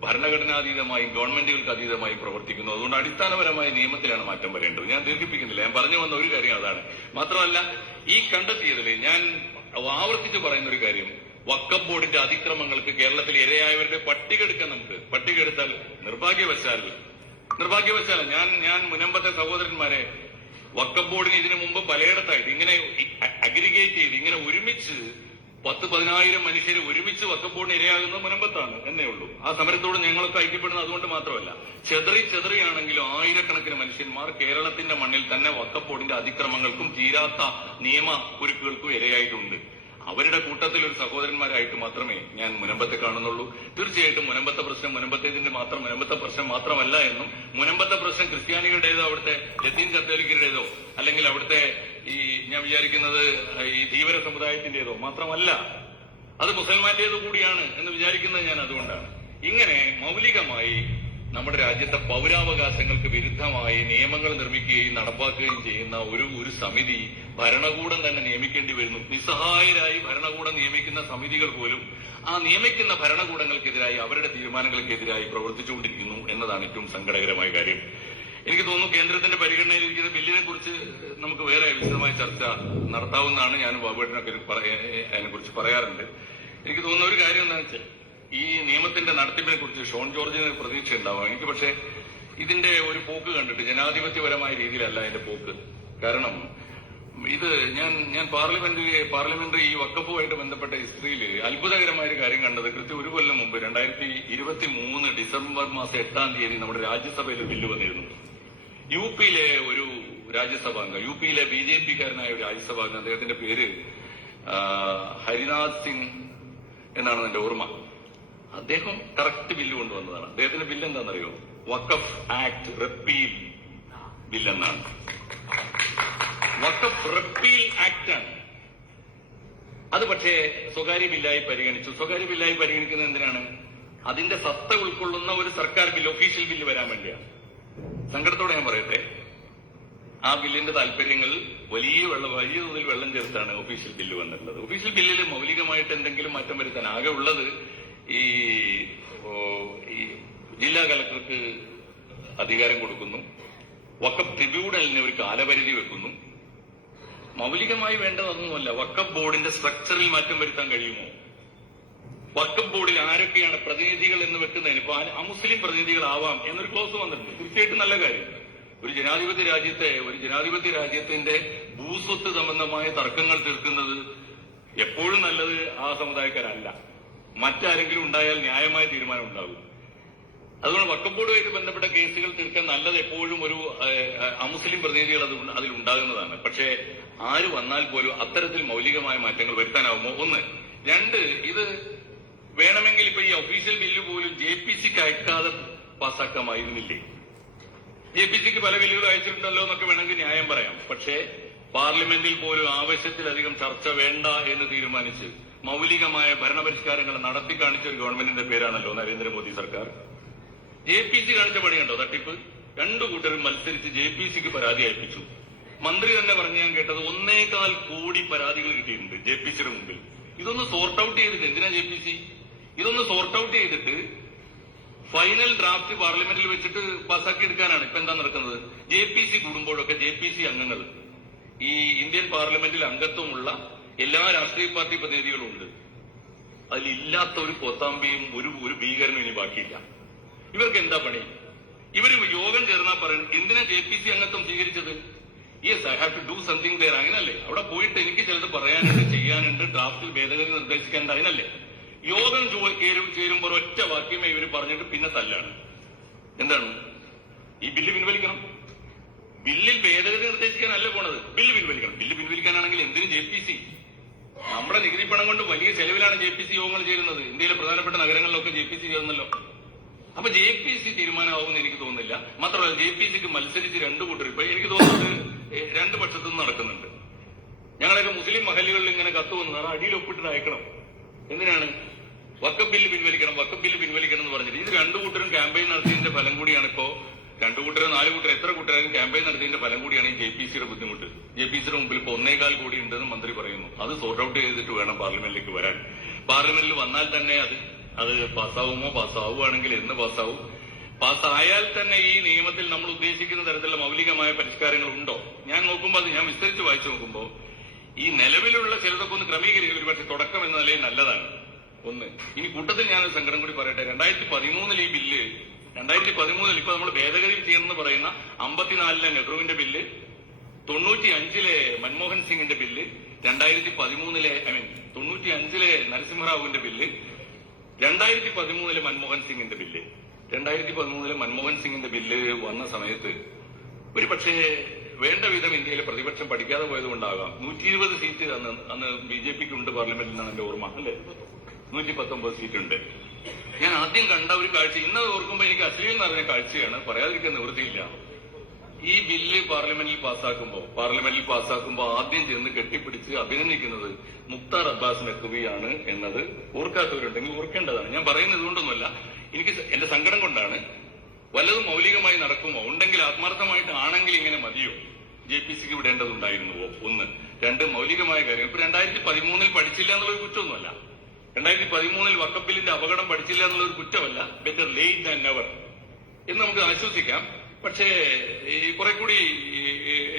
ഭരണഘടനാതീതമായും ഗവൺമെന്റുകൾക്ക് അതീതമായും പ്രവർത്തിക്കുന്നു. അതുകൊണ്ട് അടിസ്ഥാനപരമായ നിയമത്തിലാണ് മാറ്റം വരേണ്ടത്. ഞാൻ ദീർഘിപ്പിക്കുന്നില്ല. ഞാൻ പറഞ്ഞു വന്ന ഒരു കാര്യം അതാണ്. മാത്രമല്ല, ഈ കണ്ടെത്തിയതിൽ ഞാൻ ആവർത്തിച്ച് പറയുന്ന ഒരു കാര്യം, വഖഫ് ബോർഡിന്റെ അതിക്രമങ്ങൾക്ക് കേരളത്തിൽ ഇരയായവരുടെ പട്ടിക എടുക്കാൻ നമുക്ക്. പട്ടിക എടുത്താൽ നിർഭാഗ്യവശാൽ ഞാൻ മുനമ്പത്തെ സഹോദരന്മാരെ വഖഫ് ബോർഡിന് ഇതിനു മുമ്പ് പലയിടത്തായിട്ട് ഇങ്ങനെ അഗ്രിഗേറ്റ് ചെയ്ത് ഇങ്ങനെ ഒരുമിച്ച് 10-10,000 മനുഷ്യർ ഒരുമിച്ച് വഖഫ് ബോർഡിന് ഇരയാകുന്നത് മുനമ്പത്താണ് എന്നേ ഉള്ളൂ. ആ സമരത്തോട് ഞങ്ങളൊക്കെ ഐക്യപ്പെടുന്നത് അതുകൊണ്ട് മാത്രമല്ല, ചെതറിയാണെങ്കിലും ആയിരക്കണക്കിന് മനുഷ്യന്മാർ കേരളത്തിന്റെ മണ്ണിൽ തന്നെ വഖഫ് ബോർഡിന്റെ അതിക്രമങ്ങൾക്കും തീരാത്ത നിയമ കുരുക്കുകൾക്കും ഇരയായിട്ടുണ്ട്. അവരുടെ കൂട്ടത്തിൽ ഒരു സഹോദരന്മാരായിട്ട് മാത്രമേ ഞാൻ മുനമ്പത്തെ കാണുന്നുള്ളൂ. തീർച്ചയായിട്ടും മുനമ്പത്തെ പ്രശ്നം മുനമ്പത്തെ പ്രശ്നം മാത്രമല്ല എന്നും, മുനമ്പത്തെ പ്രശ്നം ക്രിസ്ത്യാനികളുടേതോ അവിടുത്തെ ലത്തീൻ കത്തോലിക്കരുടേതോ അല്ലെങ്കിൽ അവിടുത്തെ ഞാൻ വിചാരിക്കുന്നത് ഈ ധീവര സമുദായത്തിന്റേതോ മാത്രമല്ല, അത് മുസൽമാന്റേത് കൂടിയാണ് എന്ന് വിചാരിക്കുന്നത് ഞാൻ അതുകൊണ്ടാണ്. ഇങ്ങനെ മൗലികമായി നമ്മുടെ രാജ്യത്തെ പൗരാവകാശങ്ങൾക്ക് വിരുദ്ധമായി നിയമങ്ങൾ നിർമ്മിക്കുകയും നടപ്പാക്കുകയും ചെയ്യുന്ന ഒരു സമിതി ഭരണകൂടം തന്നെ നിയമിക്കേണ്ടി വരുന്നു. നിസ്സഹായരായി ഭരണകൂടം നിയമിക്കുന്ന സമിതികൾ പോലും ആ നിയമിക്കുന്ന ഭരണകൂടങ്ങൾക്കെതിരായി അവരുടെ തീരുമാനങ്ങൾക്കെതിരായി പ്രവർത്തിച്ചുകൊണ്ടിരിക്കുന്നു എന്നതാണ് ഏറ്റവും സങ്കടകരമായ കാര്യം. എനിക്ക് തോന്നുന്നു കേന്ദ്രത്തിന്റെ പരിഗണനയിലിരിക്കുന്ന ബില്ലിനെ കുറിച്ച് നമുക്ക് വേറെ വിശദമായ ചർച്ച നടത്താവുന്നതാണ്. ഞാൻ ബാബുവേട്ടനൊക്കെ അതിനെക്കുറിച്ച് പറയാറുണ്ട്. എനിക്ക് തോന്നുന്ന ഒരു കാര്യം എന്താണെന്ന് വെച്ചാൽ, ഈ നിയമത്തിന്റെ നടത്തിപ്പിനെ കുറിച്ച് ഷോൺ ജോർജിന് പ്രതീക്ഷ ഉണ്ടാവാം. എനിക്ക് പക്ഷേ ഇതിന്റെ ഒരു പോക്ക് കണ്ടിട്ട് ജനാധിപത്യപരമായ രീതിയിലല്ല അതിന്റെ പോക്ക്. കാരണം ഇത് ഞാൻ പാർലമെന്ററി ഈ വക്കഫുമായിട്ട് ബന്ധപ്പെട്ട ഹിസ്റ്ററിയിൽ അത്ഭുതകരമായ ഒരു കാര്യം കണ്ടത് കൃത്യം ഒരു കൊല്ലം മുമ്പ് 2023 ഡിസംബർ മാസം 8-ാം തീയതി നമ്മുടെ രാജ്യസഭയിൽ ബില്ല് വന്നിരുന്നു. യു പിയിലെ ഒരു രാജ്യസഭാംഗം, യു പിയിലെ BJP-കാരനായ ഒരു രാജ്യസഭാംഗം, അദ്ദേഹത്തിന്റെ പേര് ഹരിനാഥ് സിംഗ് എന്നാണ് എന്റെ ഓർമ്മ. അദ്ദേഹം കറക്റ്റ് ബില്ല് കൊണ്ടുവന്നതാണ്. അദ്ദേഹത്തിന്റെ ബില്ല് എന്താണെന്നറിയോ? വഖഫ് ആക്ട് റിപ്പീൽ ബില്ലെന്നാണ്. വഖഫ് റിപ്പീൽ ആക്ട് ആണ് അത്. പക്ഷേ സ്വകാര്യ ബില്ലായി പരിഗണിച്ചു. സ്വകാര്യ ബില്ലായി പരിഗണിക്കുന്നത് എന്തിനാണ്? അതിന്റെ സത്ത ഉൾക്കൊള്ളുന്ന ഒരു സർക്കാർ ബില്ല്, ഒഫീഷ്യൽ ബില്ല് വരാൻ വേണ്ടിയാണ്. സങ്കടത്തോടെ ഞാൻ പറയട്ടെ, ആ ബില്ലിന്റെ താല്പര്യങ്ങൾ വലിയ തോതിൽ വെള്ളം ചേർത്താണ് ഒഫീഷ്യൽ ബില്ല് വന്നിട്ടുള്ളത്. ഒഫീഷ്യൽ ബില്ലിൽ മൗലികമായിട്ട് എന്തെങ്കിലും മാറ്റം വരുത്താൻ ആകെ ഉള്ളത് ഈ ജില്ലാ കലക്ടർക്ക് അധികാരം കൊടുക്കുന്നു, വഖഫ് ട്രിബ്യൂണലിന് ഒരു കാലപരിധി വെക്കുന്നു. മൗലികമായി വേണ്ടതൊന്നുമല്ല. വഖഫ് ബോർഡിന്റെ സ്ട്രക്ചറിൽ മാറ്റം വരുത്താൻ കഴിയുമോ? വഖഫ് ബോർഡിൽ ആരൊക്കെയാണ് പ്രതിനിധികൾ എന്ന് വെക്കുന്നതിന് ഇപ്പൊ അമുസ്ലിം പ്രതിനിധികളാവാം എന്നൊരു ക്ലോസ് വന്നിട്ടുണ്ട്. തീർച്ചയായിട്ടും നല്ല കാര്യം. ഒരു ജനാധിപത്യ രാജ്യത്തിന്റെ ഭൂസ്വത്ത് സംബന്ധമായ തർക്കങ്ങൾ തീർക്കുന്നത് എപ്പോഴും നല്ലത് ആ സമുദായക്കാരല്ല. മറ്റാരെങ്കിലും ഉണ്ടായാൽ ന്യായമായ തീരുമാനം ഉണ്ടാകും. അതുകൊണ്ട് വഖഫ് ബോർഡുമായിട്ട് ബന്ധപ്പെട്ട കേസുകൾ തീർക്കാൻ നല്ലത് എപ്പോഴും ഒരു അമുസ്ലിം പ്രതിനിധികൾ അതിലുണ്ടാകുന്നതാണ്. പക്ഷേ ആര് വന്നാൽ പോലും അത്തരത്തിൽ മൗലികമായ മാറ്റങ്ങൾ വരുത്താനാവുമോ? ഒന്ന്. രണ്ട്, ഇത് വേണമെങ്കിൽ ഇപ്പൊ ഈ ഒഫീഷ്യൽ ബില്ല് പോലും JPC-ക്ക് അയക്കാതെ പാസ്സാക്കാമായിരുന്നില്ലേ? JPC-ക്ക് പല ബില്ലുകൾ അയച്ചിട്ടുണ്ടല്ലോ എന്നൊക്കെ വേണമെങ്കിൽ ന്യായം പറയാം. പക്ഷേ പാർലമെന്റിൽ പോലും ആവശ്യത്തിലധികം ചർച്ച വേണ്ട എന്ന് തീരുമാനിച്ച് മൗലികമായ ഭരണപരിഷ്കാരങ്ങൾ നടത്തി കാണിച്ച ഒരു ഗവൺമെന്റിന്റെ പേരാണല്ലോ നരേന്ദ്രമോദി സർക്കാർ. JPC കാണിച്ച പണിയുണ്ടോ? തട്ടിപ്പ്. രണ്ടു കൂട്ടരും മത്സരിച്ച് JPC-ക്ക് പരാതി അയപ്പിച്ചു. മന്ത്രി തന്നെ പറഞ്ഞ് ഞാൻ കേട്ടത് 1.25 കോടി പരാതികൾ കിട്ടിയിട്ടുണ്ട് JPC-യുടെ മുമ്പിൽ. ഇതൊന്ന് സോർട്ട് ഔട്ട് ചെയ്തിട്ട് എന്തിനാ JPC? ഇതൊന്ന് സോർട്ട് ഔട്ട് ചെയ്തിട്ട് ഫൈനൽ ഡ്രാഫ്റ്റ് പാർലമെന്റിൽ വെച്ചിട്ട് പാസ്സാക്കി എടുക്കാനാണ് ഇപ്പൊ എന്താ നടക്കുന്നത്. JPC കൂടുമ്പോഴൊക്കെ JPC അംഗങ്ങൾ, ഈ ഇന്ത്യൻ പാർലമെന്റിൽ അംഗത്വമുള്ള എല്ലാ രാഷ്ട്രീയ പാർട്ടി പ്രതിനിധികളും ഉണ്ട്. അതിലില്ലാത്ത ഒരു കോത്താമ്പിയും ഒരു ഭീകരനും ഇനി ബാക്കിയില്ല. ഇവർക്ക് എന്താ പണി? ഇവര് യോഗം ചേർന്നാ പറയും എന്തിനാ JPC അംഗത്വം സ്വീകരിച്ചത്? Yes, I have to do something there. അങ്ങനല്ലേ? അവിടെ പോയിട്ട് എനിക്ക് ചിലത് പറയാനുണ്ട്, ചെയ്യാനുണ്ട്, ഡ്രാഫ്റ്റിൽ ഭേദഗതി നിർദ്ദേശിക്കേണ്ട, അതിനല്ലേ? യോഗം ചേരുമ്പോൾ ഒറ്റ വാക്യമേ ഇവര് പറഞ്ഞിട്ട് പിന്നെ തല്ലാണ്. എന്താണ്? ഈ ബില്ല് പിൻവലിക്കണം. ബില്ലിൽ ഭേദഗതി നിർദ്ദേശിക്കാനല്ല പോണത്, ബില്ല് പിൻവലിക്കണം. ബില്ല് പിൻവലിക്കാനാണെങ്കിൽ എന്തിനും JPC? നമ്മുടെ നികുതി പണം കൊണ്ട് വലിയ ചെലവിലാണ് JPC യോഗങ്ങൾ ചേരുന്നത്. ഇന്ത്യയിലെ പ്രധാനപ്പെട്ട നഗരങ്ങളിലൊക്കെ JPC ചേർന്നല്ലോ. അപ്പൊ JPC തീരുമാനമാവുമെന്ന് എനിക്ക് തോന്നുന്നില്ല. മാത്രമല്ല JPC-ക്ക് മത്സരിച്ച് രണ്ടു കൂട്ടർ ഇപ്പൊ എനിക്ക് തോന്നുന്നത് രണ്ട് പക്ഷത്തുനിന്ന് നടക്കുന്നുണ്ട്. ഞങ്ങളൊക്കെ മുസ്ലിം മഹല്ലുകളിൽ ഇങ്ങനെ കത്ത് വന്നതാണ്, അടിയിൽ ഒപ്പിട്ടിട്ട് അയക്കണം. എന്തിനാണ്? വഖഫ് ബില്ല് പിൻവലിക്കണം, വഖഫ് ബില്ല് പിൻവലിക്കണം എന്ന് പറഞ്ഞിട്ട്. ഇത് രണ്ടു കൂട്ടരും ക്യാമ്പയിൻ നടത്തിയതിന്റെ ഫലം കൂടിയാണ് ഇപ്പോ. രണ്ടു കൂട്ടരോ 4 കൂട്ടരോ എത്ര കൂട്ടരും ക്യാമ്പയിൻ നടത്തിയതിന്റെ ഫലം കൂടിയാണ് ഈ JPC-യുടെ ബുദ്ധിമുട്ട്. JPC-യുടെ മുമ്പിൽ ഇപ്പൊ 1.25 കോടി ഉണ്ടെന്ന് മന്ത്രി പറയുന്നു. അത് സോർട്ട് ഔട്ട് ചെയ്തിട്ട് വേണം പാർലമെന്റിലേക്ക് വരാൻ. പാർലമെന്റിൽ വന്നാൽ തന്നെ അത് പാസ്സാവുമോ? പാസ്സാവുകയാണെങ്കിൽ എന്ന് പാസ്സാവും? പാസ്സായാൽ തന്നെ ഈ നിയമത്തിൽ നമ്മൾ ഉദ്ദേശിക്കുന്ന തരത്തിലുള്ള മൗലികമായ പരിഷ്കാരങ്ങൾ ഉണ്ടോ? ഞാൻ വിസ്തരിച്ച് വായിച്ചു നോക്കുമ്പോൾ ഈ നിലവിലുള്ള ചിലതൊക്കെ ഒന്ന് ക്രമീകരിക്കുക ഒരുപക്ഷെ തുടക്കം എന്ന നിലയിൽ നല്ലതാണ്. ഒന്ന്. ഇനി കൂട്ടത്തിൽ ഞാനൊരു സങ്കടം കൂടി പറയട്ടെ. 2013 ഈ ബില്ല്, 2013 ഇപ്പൊ നമ്മൾ ഭേദഗതി ചെയ്യുമെന്ന് പറയുന്ന 54-ലെ നെഹ്റുവിന്റെ ബില്ല്, 95-ലെ മൻമോഹൻ സിംഗിന്റെ ബില്ല്, 95-ലെ നരസിംഹറാവുവിന്റെ ബില്ല്, 2013-ലെ മൻമോഹൻ സിംഗിന്റെ ബില്ല്. 2013-ലെ മൻമോഹൻ സിംഗിന്റെ ബില്ല് വന്ന സമയത്ത് ഒരു പക്ഷേ വേണ്ട വിധം ഇന്ത്യയിലെ പ്രതിപക്ഷം പഠിക്കാതെ പോയതുകൊണ്ടാകാം 120 സീറ്റ് അന്ന് BJP-ക്ക് ഉണ്ട് പാർലമെന്റിൽ നിന്നാണ് എന്റെ ഓർമ്മ, അല്ലെ? 119 സീറ്റ് ഉണ്ട്. ഞാൻ ആദ്യം കണ്ട ഒരു കാഴ്ച ഇന്നത് ഓർക്കുമ്പോൾ എനിക്ക് അശ്ലീലം നിറഞ്ഞ കാഴ്ചയാണ്, പറയാതിരിക്കാൻ നിവൃത്തിയില്ല. ഈ ബില്ല് പാർലമെന്റിൽ പാസ്സാക്കുമ്പോൾ ആദ്യം ചെന്ന് കെട്ടിപ്പിടിച്ച് അഭിനന്ദിക്കുന്നത് മുക്താർ അബ്ബാസ് നഖ്വിയാണ് എന്നത് ഓർക്കാത്തവരുണ്ടെങ്കിൽ ഓർക്കേണ്ടതാണ്. ഞാൻ പറയുന്നത് ഇതുകൊണ്ടൊന്നുമല്ല, എനിക്ക് എന്റെ സങ്കടം കൊണ്ടാണ്. വല്ലതും മൗലികമായി നടക്കുമോ? ഉണ്ടെങ്കിൽ ആത്മാർത്ഥമായിട്ട് ആണെങ്കിൽ ഇങ്ങനെ മതിയോ? JPC-ക്ക് വിടേണ്ടതുണ്ടായിരുന്നുവോ? ഒന്ന്. രണ്ട്, മൗലികമായ കാര്യം ഇപ്പൊ 2013 പഠിച്ചില്ല എന്നുള്ളൊരു കുറ്റമൊന്നുമല്ല. 2013 വഖഫ് ബില്ലിന്റെ അപകടം പഠിച്ചില്ല എന്നുള്ളൊരു കുറ്റമല്ല. ബെറ്റർ ലേറ്റ് ദാൻ നെവർ എന്ന് നമുക്ക് ആശ്വസിക്കാം. പക്ഷേ കുറെ കൂടി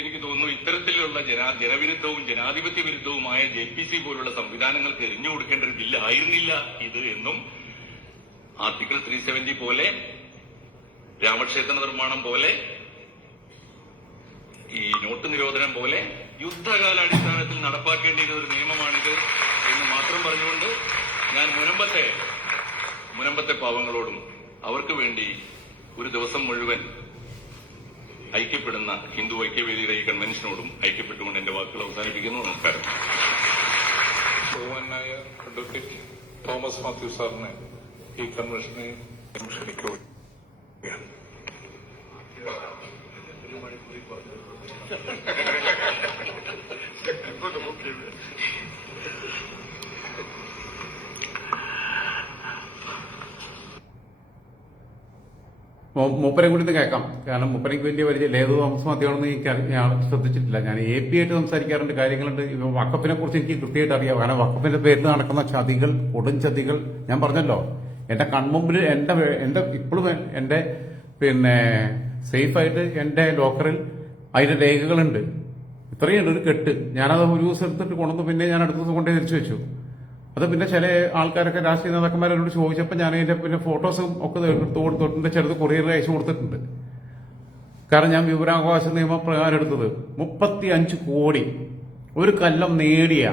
എനിക്ക് തോന്നുന്നു ഇത്തരത്തിലുള്ള ജനവിരുദ്ധവും ജനാധിപത്യ വിരുദ്ധവുമായ JPC പോലുള്ള സംവിധാനങ്ങൾക്ക് എറിഞ്ഞു കൊടുക്കേണ്ട ഒരു ബില്ല് ആയിരുന്നില്ല ഇത് എന്നും ആർട്ടിക്കിൾ 370 പോലെ, രാമക്ഷേത്ര നിർമ്മാണം പോലെ ഈ നോട്ട് നിരോധനം പോലെ യുദ്ധകാലാടിസ്ഥാനത്തിൽ നടപ്പാക്കേണ്ടിയിരുന്ന ഒരു നിയമമാണിത് എന്ന് മാത്രം പറഞ്ഞുകൊണ്ട് ഞാൻ മുനമ്പത്തെ പാവങ്ങളോടും അവർക്ക് വേണ്ടി ഒരു ദിവസം മുഴുവൻ ഐക്യപ്പെടുന്ന ഹിന്ദു ഐക്യവേദിയുടെ ഈ കൺവെൻഷനോടും ഐക്യപ്പെട്ടുകൊണ്ട് എന്റെ വാക്കുകൾ അവസാനിപ്പിക്കുന്നു. നമസ്കാരം. ബഹുമാനായ അഡ്വക്കേറ്റ് തോമസ് മാത്യു സാറിനെ ഈ കൺവെൻഷനെ ക്ഷണിക്കുകയാണ്. മൂപ്പരെ കൂടി ഇത് കേൾക്കാം. കാരണം മൂപ്പരയ്ക്ക് വലിയ പരിചയം ഏത് തോമസ് മാത്യാണെന്ന് ഞാൻ ശ്രദ്ധിച്ചിട്ടില്ല. ഞാൻ AP ആയിട്ട് സംസാരിക്കാറുണ്ട്, കാര്യങ്ങളുണ്ട്. വഖഫിനെ കുറിച്ച് എനിക്ക് കൃത്യമായിട്ട് അറിയാം. കാരണം വഖഫിന്റെ പേരിൽ നടക്കുന്ന ചതികൾ, കൊടും ചതികൾ ഞാൻ പറഞ്ഞല്ലോ. എന്റെ കൺമുമ്പിൽ എന്റെ ഇപ്പോഴും എന്റെ സേഫായിട്ട് എന്റെ ലോക്കറിൽ അതിന്റെ രേഖകളുണ്ട്. ഇത്രയുണ്ട് ഒരു കെട്ട്. ഞാനത് ഒരു ദിവസം എടുത്തിട്ട് കൊണ്ടുവന്ന് പിന്നെ ഞാൻ അടുത്ത ദിവസം കൊണ്ടേ തിരിച്ചു വെച്ചു. അത് പിന്നെ ചില ആൾക്കാരൊക്കെ രാഷ്ട്രീയ നേതാക്കന്മാരോട് ചോദിച്ചപ്പോൾ ഞാൻ അതിന്റെ ഫോട്ടോസും ഒക്കെ എടുത്തു കൊടുത്തിട്ടുണ്ട്. ചെറുത് കൊറിയർ അയച്ചു കൊടുത്തിട്ടുണ്ട്. കാരണം ഞാൻ വിവരാവകാശ നിയമപ്രകാരം എടുത്തത് 35 കോടി ഒരു കൊല്ലം നേടിയ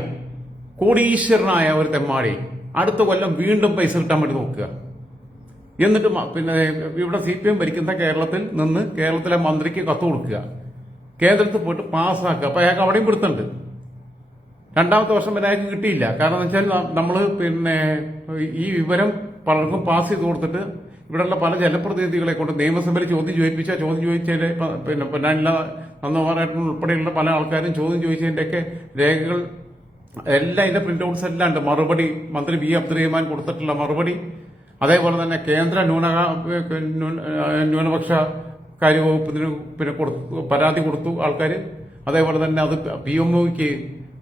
കോടീശ്വരനായ ഒരു തെമ്മാടി അടുത്ത കൊല്ലം വീണ്ടും പൈസ കിട്ടാൻ വേണ്ടി നോക്കുക. എന്നിട്ട് ഇവിടെ CPM ഭരിക്കുന്ന കേരളത്തിൽ നിന്ന് കേരളത്തിലെ മന്ത്രിക്ക് കത്ത് കൊടുക്കുക, കേന്ദ്രത്തിൽ പോയിട്ട് പാസ്സാക്കുക. അപ്പൊ അയാൾക്ക് അവിടെയും കൊടുത്തുണ്ട്. രണ്ടാമത്തെ വർഷം വരെ അയാൾക്ക് കിട്ടിയില്ല. കാരണം എന്ന് വെച്ചാൽ നമ്മള് ഈ വിവരം പലർക്കും പാസ് ചെയ്ത് കൊടുത്തിട്ട് ഇവിടെയുള്ള പല ജനപ്രതിനിധികളെ കൊണ്ട് നിയമസഭയിൽ ചോദ്യം ചോദിച്ചതിൽ നന്ദകുമാരേട്ടൻ ഉൾപ്പെടെയുള്ള പല ആൾക്കാരും ചോദ്യം ചോദിച്ചതിന്റെയൊക്കെ രേഖകൾ എല്ലാം ഇതിന്റെ പ്രിന്റ് ഔട്ട്സ് എല്ലാം ഉണ്ട്. മറുപടി മന്ത്രി V. അബ്ദുറഹ്മാൻ കൊടുത്തിട്ടുള്ള മറുപടി, അതേപോലെ തന്നെ കേന്ദ്ര ന്യൂനപക്ഷ കാര്യവകുപ്പിന് പരാതി കൊടുത്തു ആൾക്കാർ. അതേപോലെ തന്നെ അത് PMOയ്ക്ക്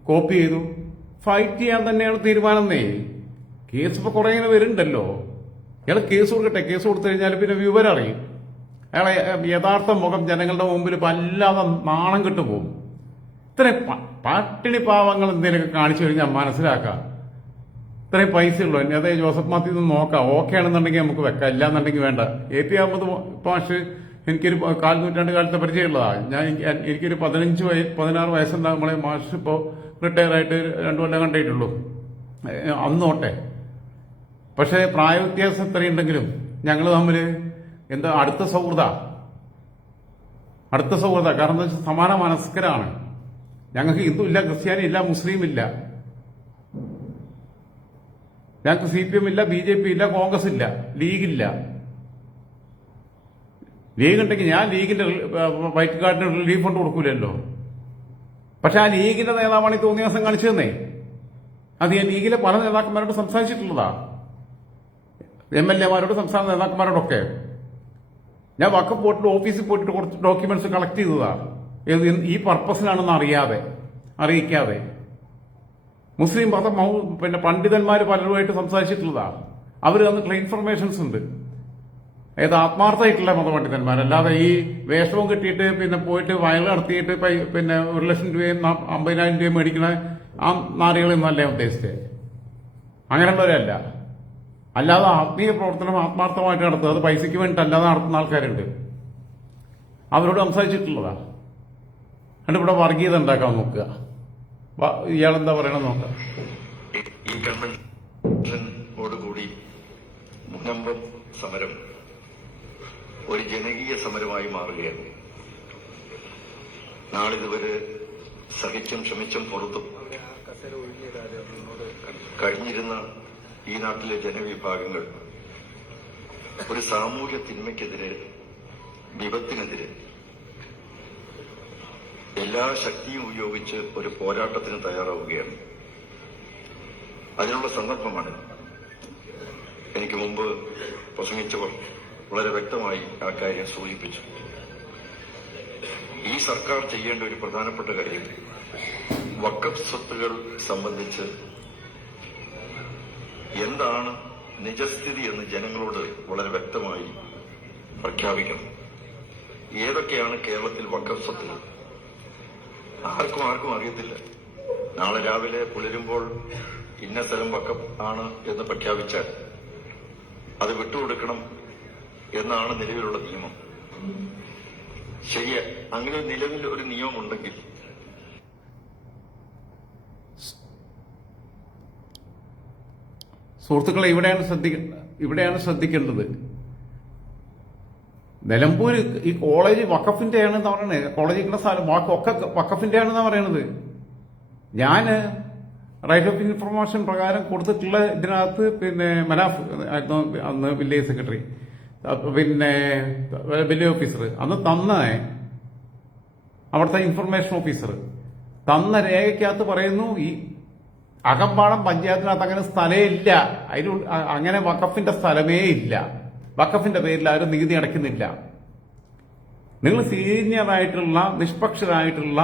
കോപ്പി ചെയ്തു. ഫൈറ്റ് ചെയ്യാൻ തന്നെയാണ് തീരുമാനമെന്നേ. കേസ് ഇപ്പൊ കുറെ ഇങ്ങനെ വരുന്നുണ്ടല്ലോ. ഇയാൾ കേസ് കൊടുക്കട്ടെ. കേസ് കൊടുത്തു കഴിഞ്ഞാൽ പിന്നെ വിവരം അറിയും. അയാളെ യഥാർത്ഥ മുഖം ജനങ്ങളുടെ മുമ്പിൽ വല്ലാതെ നാണം കെട്ടുപോകും. ഇത്രയും പട്ടിണി പാവങ്ങൾ എന്തെങ്കിലുമൊക്കെ കാണിച്ചു കഴിഞ്ഞാൽ മനസ്സിലാക്കാം. ഇത്രയും പൈസ ഉള്ളൂ. ഇനി അതേ ജോസഫ് മാത്യു നിന്ന് നോക്കാം. ഓക്കെ ആണെന്നുണ്ടെങ്കിൽ നമുക്ക് വെക്കാം, ഇല്ലാന്നുണ്ടെങ്കിൽ വേണ്ട. AP അഹമ്മദ് മാഷ് എനിക്കൊരു 4 നൂറ്റാണ്ട് കാലത്തെ പരിചയമുള്ളതാണ്. എനിക്കൊരു 16 വയസ്സുണ്ടാകും. നമ്മളെ മാഷ് ഇപ്പോ റിട്ടയർ ആയിട്ട് 2 കൊല്ലം കണ്ടിട്ടുള്ളൂ. അന്നോട്ടെ. പക്ഷെ പ്രായ വ്യത്യാസം എത്രയുണ്ടെങ്കിലും ഞങ്ങൾ തമ്മിൽ എന്താ അടുത്ത സൗഹൃദ. കാരണം എന്താ വെച്ചാൽ സമാന മനസ്കരാണ്. ഞങ്ങൾക്ക് ഹിന്ദു ഇല്ല, ക്രിസ്ത്യാനി ഇല്ല, മുസ്ലിം ഇല്ല, ഞങ്ങൾക്ക് CPM ഇല്ല, BJP ഇല്ല, കോൺഗ്രസ് ഇല്ല, ലീഗില്ല. ലീഗ് ഉണ്ടെങ്കിൽ ഞാൻ ലീഗിന്റെ വൈറ്റ് കാർഡിന് റിലീഫ് ഫണ്ട് കൊടുക്കൂലല്ലോ. പക്ഷെ ആ ലീഗിന്റെ നേതാവാണ് ഈ തോന്നിയ ദിവസം കാണിച്ചു തന്നേ. അത് ഞാൻ ലീഗിലെ പല നേതാക്കന്മാരോട് സംസാരിച്ചിട്ടുള്ളതാ, MLA മാരോട്, സംസ്ഥാന നേതാക്കന്മാരോടൊക്കെ. ഞാൻ വഖഫ് ബോർഡിന്റെ ഓഫീസിൽ പോയിട്ട് കുറച്ച് ഡോക്യുമെന്റ്സ് കളക്ട് ചെയ്തതാ. ഈ പർപ്പസിനാണെന്ന് അറിയിക്കാതെ. മുസ്ലിം മത പണ്ഡിതന്മാർ പലരുമായിട്ട് സംസാരിച്ചിട്ടുള്ളതാ. അവർ തന്നിട്ടുള്ള ഇൻഫർമേഷൻസ് ഉണ്ട്. ഏത് ആത്മാർത്ഥമായിട്ടുള്ള മതപണ്ഡിതന്മാർ, അല്ലാതെ ഈ വേഷവും കിട്ടിയിട്ട് പോയിട്ട് വയൽ നടത്തിയിട്ട് 1 ലക്ഷം രൂപയും 50,000 രൂപയും മേടിക്കുന്ന ആ നാടുകളൊന്നും അല്ല ഉദ്ദേശിച്ചത്. അങ്ങനെയുള്ളവരല്ല. അല്ലാതെ ആത്മീയ പ്രവർത്തനം ആത്മാർത്ഥമായിട്ട് നടത്തുക, അത് പൈസയ്ക്ക് വേണ്ടിയിട്ടല്ലാതെ നടത്തുന്ന ആൾക്കാരുണ്ട്. അവരോട് സംസാരിച്ചിട്ടുള്ളതാ. എന്നിട്ട് ഇവിടെ വർഗീയത ഉണ്ടാക്കാൻ നോക്കുക. ഇയാളെന്താ പറയണം നോക്കാം. ഈ കൺവെൻഷനോടുകൂടി മുനമ്പം സമരം ഒരു ജനകീയ സമരമായി മാറുകയാണ്. നാളിതുവരെ സഹിച്ചും ക്ഷമിച്ചും പുറത്തും കഴിഞ്ഞിരുന്ന ഈ നാട്ടിലെ ജനവിഭാഗങ്ങൾ ഒരു സാമൂഹ്യ തിന്മയ്ക്കെതിരെ, വിപത്തിനെതിരെ എല്ലാ ശക്തിയും ഉപയോഗിച്ച് ഒരു പോരാട്ടത്തിന് തയ്യാറാവുകയാണ്. അതിനുള്ള സന്ദർഭമാണ്. എനിക്ക് മുമ്പ് പ്രസംഗിച്ചവർ വളരെ വ്യക്തമായി ആ കാര്യം സൂചിപ്പിച്ചു. ഈ സർക്കാർ ചെയ്യേണ്ട ഒരു പ്രധാനപ്പെട്ട കാര്യം വഖഫ് സ്വത്തുകൾ സംബന്ധിച്ച് എന്താണ് നിജസ്ഥിതി എന്ന് ജനങ്ങളോട് വളരെ വ്യക്തമായി പ്രഖ്യാപിക്കണം. ഏതൊക്കെയാണ് കേരളത്തിൽ വഖഫ് സ്വത്തുകൾ? ആർക്കും അറിയത്തില്ല. നാളെ രാവിലെ പുലരുമ്പോൾ ഇന്ന സ്ഥലം വഖഫ് ആണ് എന്ന് പ്രഖ്യാപിച്ചാൽ അത് വിട്ടുകൊടുക്കണം എന്നാണ് നിലവിലുള്ള നിയമം. ശരിയാ, അങ്ങനെ നിലവിൽ ഒരു നിയമം ഉണ്ടെങ്കിൽ സുഹൃത്തുക്കളെ, ഇവിടെയാണ് ശ്രദ്ധിക്കേണ്ടത്. നിലമ്പൂർ ഈ കോളേജ് വഖഫിന്റെ ആണെന്ന് പറയുന്നത്, കോളേജ് ഇരിക്കുന്ന സ്ഥലം ഒക്കെ വഖഫിന്റെ ആണെന്നാ പറയണത്. ഞാൻ റൈറ്റ് ഓഫ് ഇൻഫർമേഷൻ പ്രകാരം കൊടുത്തിട്ടുള്ള ഇതിനകത്ത് പിന്നെ മനാഫ് ആയിരുന്നു അന്ന് വില്ലേജ് സെക്രട്ടറി, പിന്നെ വില്ലേജ് ഓഫീസർ അന്ന് തന്ന അവിടുത്തെ ഇൻഫർമേഷൻ ഓഫീസർ തന്ന രേഖയ്ക്കകത്ത് പറയുന്നു, ഈ അകമ്പാടം പഞ്ചായത്തിനകത്ത് അങ്ങനെ സ്ഥലമേ ഇല്ല, അതിന് അങ്ങനെ വഖഫിന്റെ സ്ഥലമേ ഇല്ല, വഖഫിന്റെ പേരിൽ ആരും നികുതി അടയ്ക്കുന്നില്ല. നിങ്ങൾ സീനിയറായിട്ടുള്ള നിഷ്പക്ഷരായിട്ടുള്ള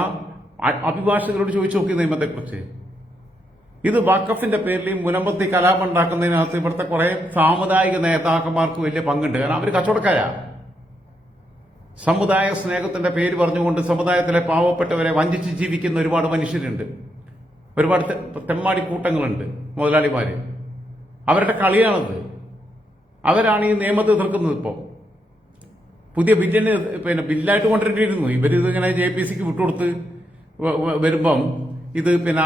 അഭിഭാഷകരോട് ചോദിച്ചു നോക്കി നിയമത്തെക്കുറിച്ച്. ഇത് വഖഫിന്റെ പേരിൽ ഈ മുനമ്പത്തി കലാപം ഉണ്ടാക്കുന്നതിനകത്ത് ഇവിടുത്തെ കുറെ സാമുദായിക നേതാക്കന്മാർക്ക് വലിയ പങ്കുണ്ട്. കാരണം അവർ കച്ചവടക്കാരാ. സമുദായ സ്നേഹത്തിന്റെ പേര് പറഞ്ഞുകൊണ്ട് സമുദായത്തിലെ പാവപ്പെട്ടവരെ വഞ്ചിച്ച് ജീവിക്കുന്ന ഒരുപാട് മനുഷ്യരുണ്ട്, ഒരുപാട് തെമ്മാടി കൂട്ടങ്ങളുണ്ട്, മുതലാളിമാര്. അവരുടെ കളിയാണത്. അവരാണ് ഈ നിയമത്തെ എതിർക്കുന്നത്. ഇപ്പോൾ പുതിയ ബില്ലിന് പിന്നെ ബില്ലായിട്ട് കൊണ്ടുവരേണ്ടിയിരുന്നു. ഇവരിത് ഇങ്ങനെ JPC വിട്ടുകൊടുത്ത് വരുമ്പം ഇത് പിന്നെ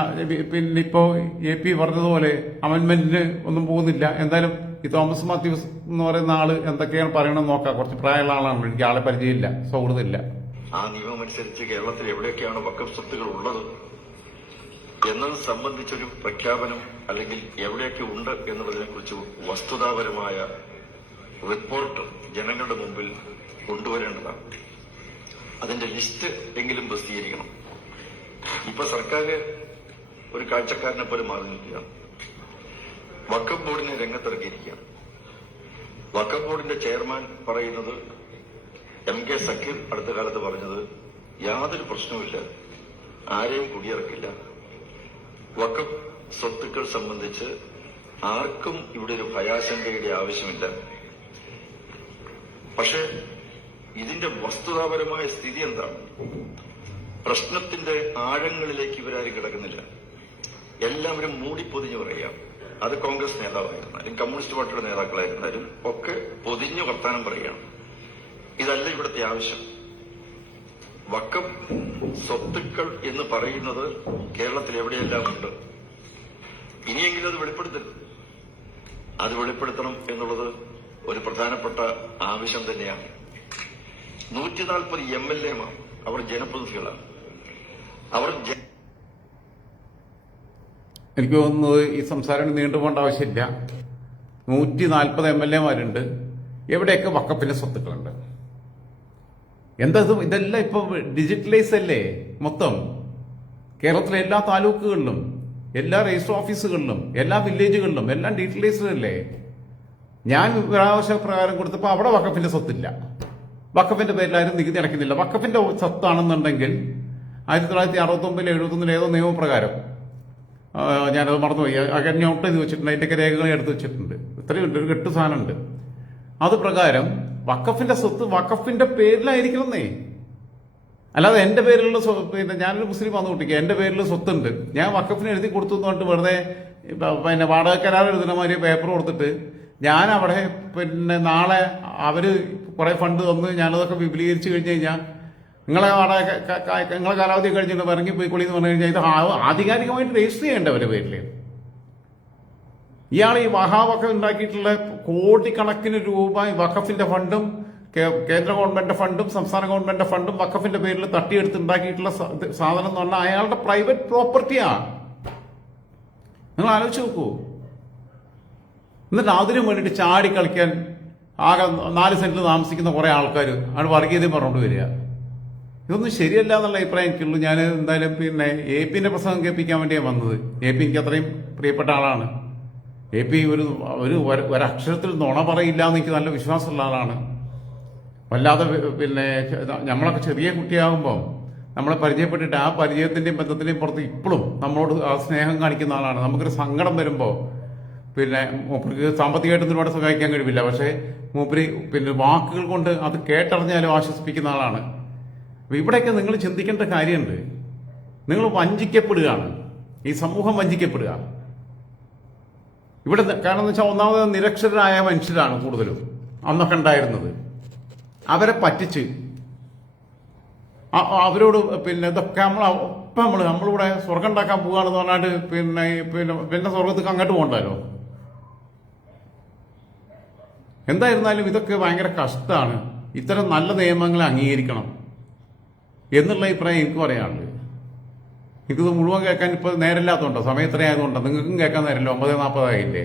ഇപ്പോ AP പറഞ്ഞതുപോലെ അമെന്റ്മെന്റിന് ഒന്നും പോകുന്നില്ല. എന്തായാലും ഈ തോമസ് മാത്യൂസ് എന്ന് പറയുന്ന ആള് എന്തൊക്കെയാണ് പറയണമെന്ന് നോക്കാം. കുറച്ച് പ്രായമുള്ള ആളാണ്, എനിക്ക് ആളെ പരിചയമില്ല, സൗഹൃദമില്ല. ആ നിയമം അനുസരിച്ച് കേരളത്തിൽ എവിടെയൊക്കെയാണ് വഖഫ് സ്വത്തുകൾ ഉള്ളത് എന്നത് സംബന്ധിച്ചൊരു പ്രഖ്യാപനം അല്ലെങ്കിൽ എവിടെയൊക്കെ ഉണ്ട് എന്നുള്ളതിനെ കുറിച്ച് വസ്തുതാപരമായ റിപ്പോർട്ട് ജനങ്ങളുടെ മുമ്പിൽ കൊണ്ടുവരേണ്ടതാണ്. അതിന്റെ ലിസ്റ്റ് എങ്കിലും പ്രസിദ്ധീകരിക്കണം. ഇപ്പൊ സർക്കാർ ഒരു കാഴ്ചക്കാരനെ പോലെ മാറി നിൽക്കുകയാണ്. വഖഫ് ബോർഡിനെ രംഗത്തിറക്കിയിരിക്കുകയാണ്. വഖഫ് ബോർഡിന്റെ ചെയർമാൻ പറയുന്നത്, MK സക്കീർ അടുത്ത കാലത്ത് പറഞ്ഞത്, യാതൊരു പ്രശ്നവുമില്ല, ആരെയും കുടിയിറക്കില്ല, വഖഫ് സ്വത്തുക്കൾ സംബന്ധിച്ച് ആർക്കും ഇവിടെ ഒരു ഭയാശങ്കയുടെ ആവശ്യമില്ല. പക്ഷെ ഇതിന്റെ വസ്തുതാപരമായ സ്ഥിതി എന്താണ്? പ്രശ്നത്തിന്റെ ആഴങ്ങളിലേക്ക് ഇവരാരും കിടക്കുന്നില്ല. എല്ലാവരും മൂടിപ്പൊതിഞ്ഞു പറയാം. അത് കോൺഗ്രസ് നേതാവായിരുന്നാലും കമ്മ്യൂണിസ്റ്റ് പാർട്ടിയുടെ നേതാക്കളായിരുന്നാലും ഒക്കെ പൊതിഞ്ഞു വർത്താനം പറയുകയാണ്. ഇതല്ല ഇവിടുത്തെ ആവശ്യം. വഖഫ് സ്വത്തുക്കൾ എന്ന് പറയുന്നത് കേരളത്തിൽ എവിടെയെല്ലാം ഉണ്ട്. ഇനിയെങ്കിലും അത് വെളിപ്പെടുത്തരുത്. അത് വെളിപ്പെടുത്തണം എന്നുള്ളത് ഒരു പ്രധാനപ്പെട്ട ആവശ്യം തന്നെയാണ്. 140 MLA-മാർ അവർ ജനപ്രതിനിധികളാണ്. അവർ എനിക്ക് തോന്നുന്നത് ഈ സംസാരം നീണ്ടുപോകേണ്ട ആവശ്യമില്ല. 140 MLA-മാരുണ്ട്. എവിടെയൊക്കെ വഖഫിന്റെ സ്വത്തുക്കളുണ്ട്. എന്താ ഇതെല്ലാം ഇപ്പൊ ഡിജിറ്റലൈസ് അല്ലേ മൊത്തം? കേരളത്തിലെ എല്ലാ താലൂക്കുകളിലും, എല്ലാ രജിസ്റ്റർ ഓഫീസുകളിലും, എല്ലാ വില്ലേജുകളിലും എല്ലാം ഡിജിറ്റലൈസ്ഡ് അല്ലേ? ഞാൻ പ്രകാരം കൊടുത്തപ്പോൾ അവിടെ വഖഫിന്റെ സ്വത്തില്ല. വഖഫിന്റെ പേരിലാരും നികുതി അടയ്ക്കുന്നില്ല. വഖഫിന്റെ സ്വത്താണെന്നുണ്ടെങ്കിൽ 1969 71 ഏതോ നിയമപ്രകാരം, ഞാനത് മറന്നുപോയി, നോട്ട് ചെയ്ത് വെച്ചിട്ടുണ്ട്, അതിന്റെയൊക്കെ രേഖകൾ എടുത്ത് വെച്ചിട്ടുണ്ട്. ഇത്രയുണ്ട്, ഒരു കെട്ടു സാധനമുണ്ട്. അത് പ്രകാരം വഖഫിന്റെ സ്വത്ത് വഖഫിന്റെ പേരിലായിരിക്കണമെന്നേ. അല്ലാതെ എന്റെ പേരിലുള്ള പിന്നെ ഞാനൊരു മുസ്ലിം വന്നു കുട്ടിക്ക് എന്റെ പേരിൽ സ്വത്തുണ്ട്, ഞാൻ വഖഫിന് എഴുതി കൊടുത്തു എന്ന് പറഞ്ഞിട്ട് വെറുതെ പിന്നെ വാടക കരാർ എഴുതുന്ന മാതിരി പേപ്പർ കൊടുത്തിട്ട് ഞാൻ അവിടെ പിന്നെ നാളെ അവര് കുറെ ഫണ്ട് തന്ന് ഞാനതൊക്കെ വിപുലീകരിച്ചു കഴിഞ്ഞു കഴിഞ്ഞാൽ നിങ്ങളെ കാലാവധി കഴിഞ്ഞിട്ട് ഇറങ്ങി പോയിക്കൊള്ളി എന്ന് പറഞ്ഞു കഴിഞ്ഞാൽ ഇത് ആധികാരികമായിട്ട് രജിസ്റ്റർ ചെയ്യേണ്ട അവരുടെ പേരില്. ഇയാൾ ഈ വഖഫ് ഉണ്ടാക്കിയിട്ടുള്ള കോടിക്കണക്കിന് രൂപ വഖഫിന്റെ ഫണ്ടും കേന്ദ്ര ഗവൺമെന്റിന്റെ ഫണ്ടും സംസ്ഥാന ഗവൺമെന്റിന്റെ ഫണ്ടും വഖഫിന്റെ പേരിൽ തട്ടിയെടുത്ത് ഉണ്ടാക്കിയിട്ടുള്ള സാധനം എന്ന് പറഞ്ഞാൽ അയാളുടെ പ്രൈവറ്റ് പ്രോപ്പർട്ടിയാണ്. നിങ്ങൾ ആലോചിച്ച് നോക്കൂ. എന്നിട്ട് അതിനു വേണ്ടിയിട്ട് ചാടി കളിക്കാൻ ആകെ 4 സെന്റിൽ താമസിക്കുന്ന കുറെ ആൾക്കാർ ആണ് വർഗീയതയും പറഞ്ഞുകൊണ്ട് വരിക. ഇതൊന്നും ശരിയല്ല എന്നുള്ള അഭിപ്രായം എനിക്കുള്ളൂ. ഞാൻ എന്തായാലും പിന്നെ AP-ന്റെ പ്രസംഗം കേൾപ്പിക്കാൻ വേണ്ടിയാണ് വന്നത്. AP എനിക്ക് അത്രയും പ്രിയപ്പെട്ട ആളാണ്. AP ഒരക്ഷരത്തിൽ നുണ പറയില്ല എന്ന് എനിക്ക് നല്ല വിശ്വാസമുള്ള ആളാണ്. വല്ലാതെ പിന്നെ നമ്മളൊക്കെ ചെറിയ കുട്ടിയാകുമ്പോൾ നമ്മളെ പരിചയപ്പെട്ടിട്ട് ആ പരിചയത്തിന്റെയും ബന്ധത്തിന്റെയും പുറത്ത് ഇപ്പോഴും നമ്മളോട് ആ സ്നേഹം കാണിക്കുന്ന ആളാണ്. നമുക്കൊരു സങ്കടം വരുമ്പോൾ പിന്നെ മൂപ്പർക്ക് സാമ്പത്തികമായിട്ടൊന്നും ഒരുപാട് സഹായിക്കാൻ കഴിവില്ല, പക്ഷേ മൂപ്പര് പിന്നെ വാക്കുകൾ കൊണ്ട് അത് കേട്ടറിഞ്ഞാലും ആശ്വസിപ്പിക്കുന്ന ആളാണ്. ഇവിടെയൊക്കെ നിങ്ങൾ ചിന്തിക്കേണ്ട കാര്യമുണ്ട്. നിങ്ങൾ വഞ്ചിക്കപ്പെടുകയാണ്, ഈ സമൂഹം വഞ്ചിക്കപ്പെടുക. ഇവിടെ കാരണം എന്ന് വെച്ചാൽ ഒന്നാമത് നിരക്ഷരരായ മനുഷ്യരാണ് കൂടുതലും അന്നൊക്കെ ഉണ്ടായിരുന്നത്. അവരെ പറ്റിച്ച് അവരോട് പിന്നെ ഇതൊക്കെ നമ്മളിവിടെ സ്വർഗം ഉണ്ടാക്കാൻ പോവുകയാണെന്ന് പറഞ്ഞാൽ പിന്നെ സ്വർഗത്തേക്ക് അങ്ങോട്ട് പോകണ്ടല്ലോ. എന്തായിരുന്നാലും ഇതൊക്കെ ഭയങ്കര കഷ്ടമാണ്. ഇത്തരം നല്ല നിയമങ്ങൾ അംഗീകരിക്കണം എന്നുള്ള അഭിപ്രായം എനിക്ക് പറയാനുള്ളത്. എനിക്കിത് മുഴുവൻ കേൾക്കാൻ ഇപ്പോൾ നേരമില്ലാത്തതുണ്ടോ? സമയം ഇത്രയായതുകൊണ്ടോ? നിങ്ങൾക്കും കേൾക്കാൻ നേരമില്ല. 9:40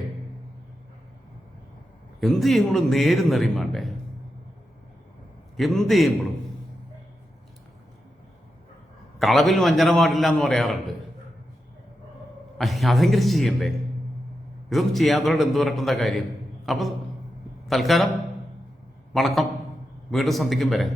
എന്ത് ചെയ്യുമ്പോഴും നേരുന്നറിയും വേണ്ടേ? എന്ത് ചെയ്യുമ്പോഴും കളവിൽ വഞ്ചന പാടില്ല എന്ന് പറയാറുണ്ട്. അതെങ്കിലും ചെയ്യണ്ടേ? ഇതൊന്നും ചെയ്യാത്തവരോട് എന്ത് പറയേണ്ട കാര്യം? അപ്പം തൽക്കാലം വണക്കം. വീണ്ടും സന്ധിക്കും വരെ.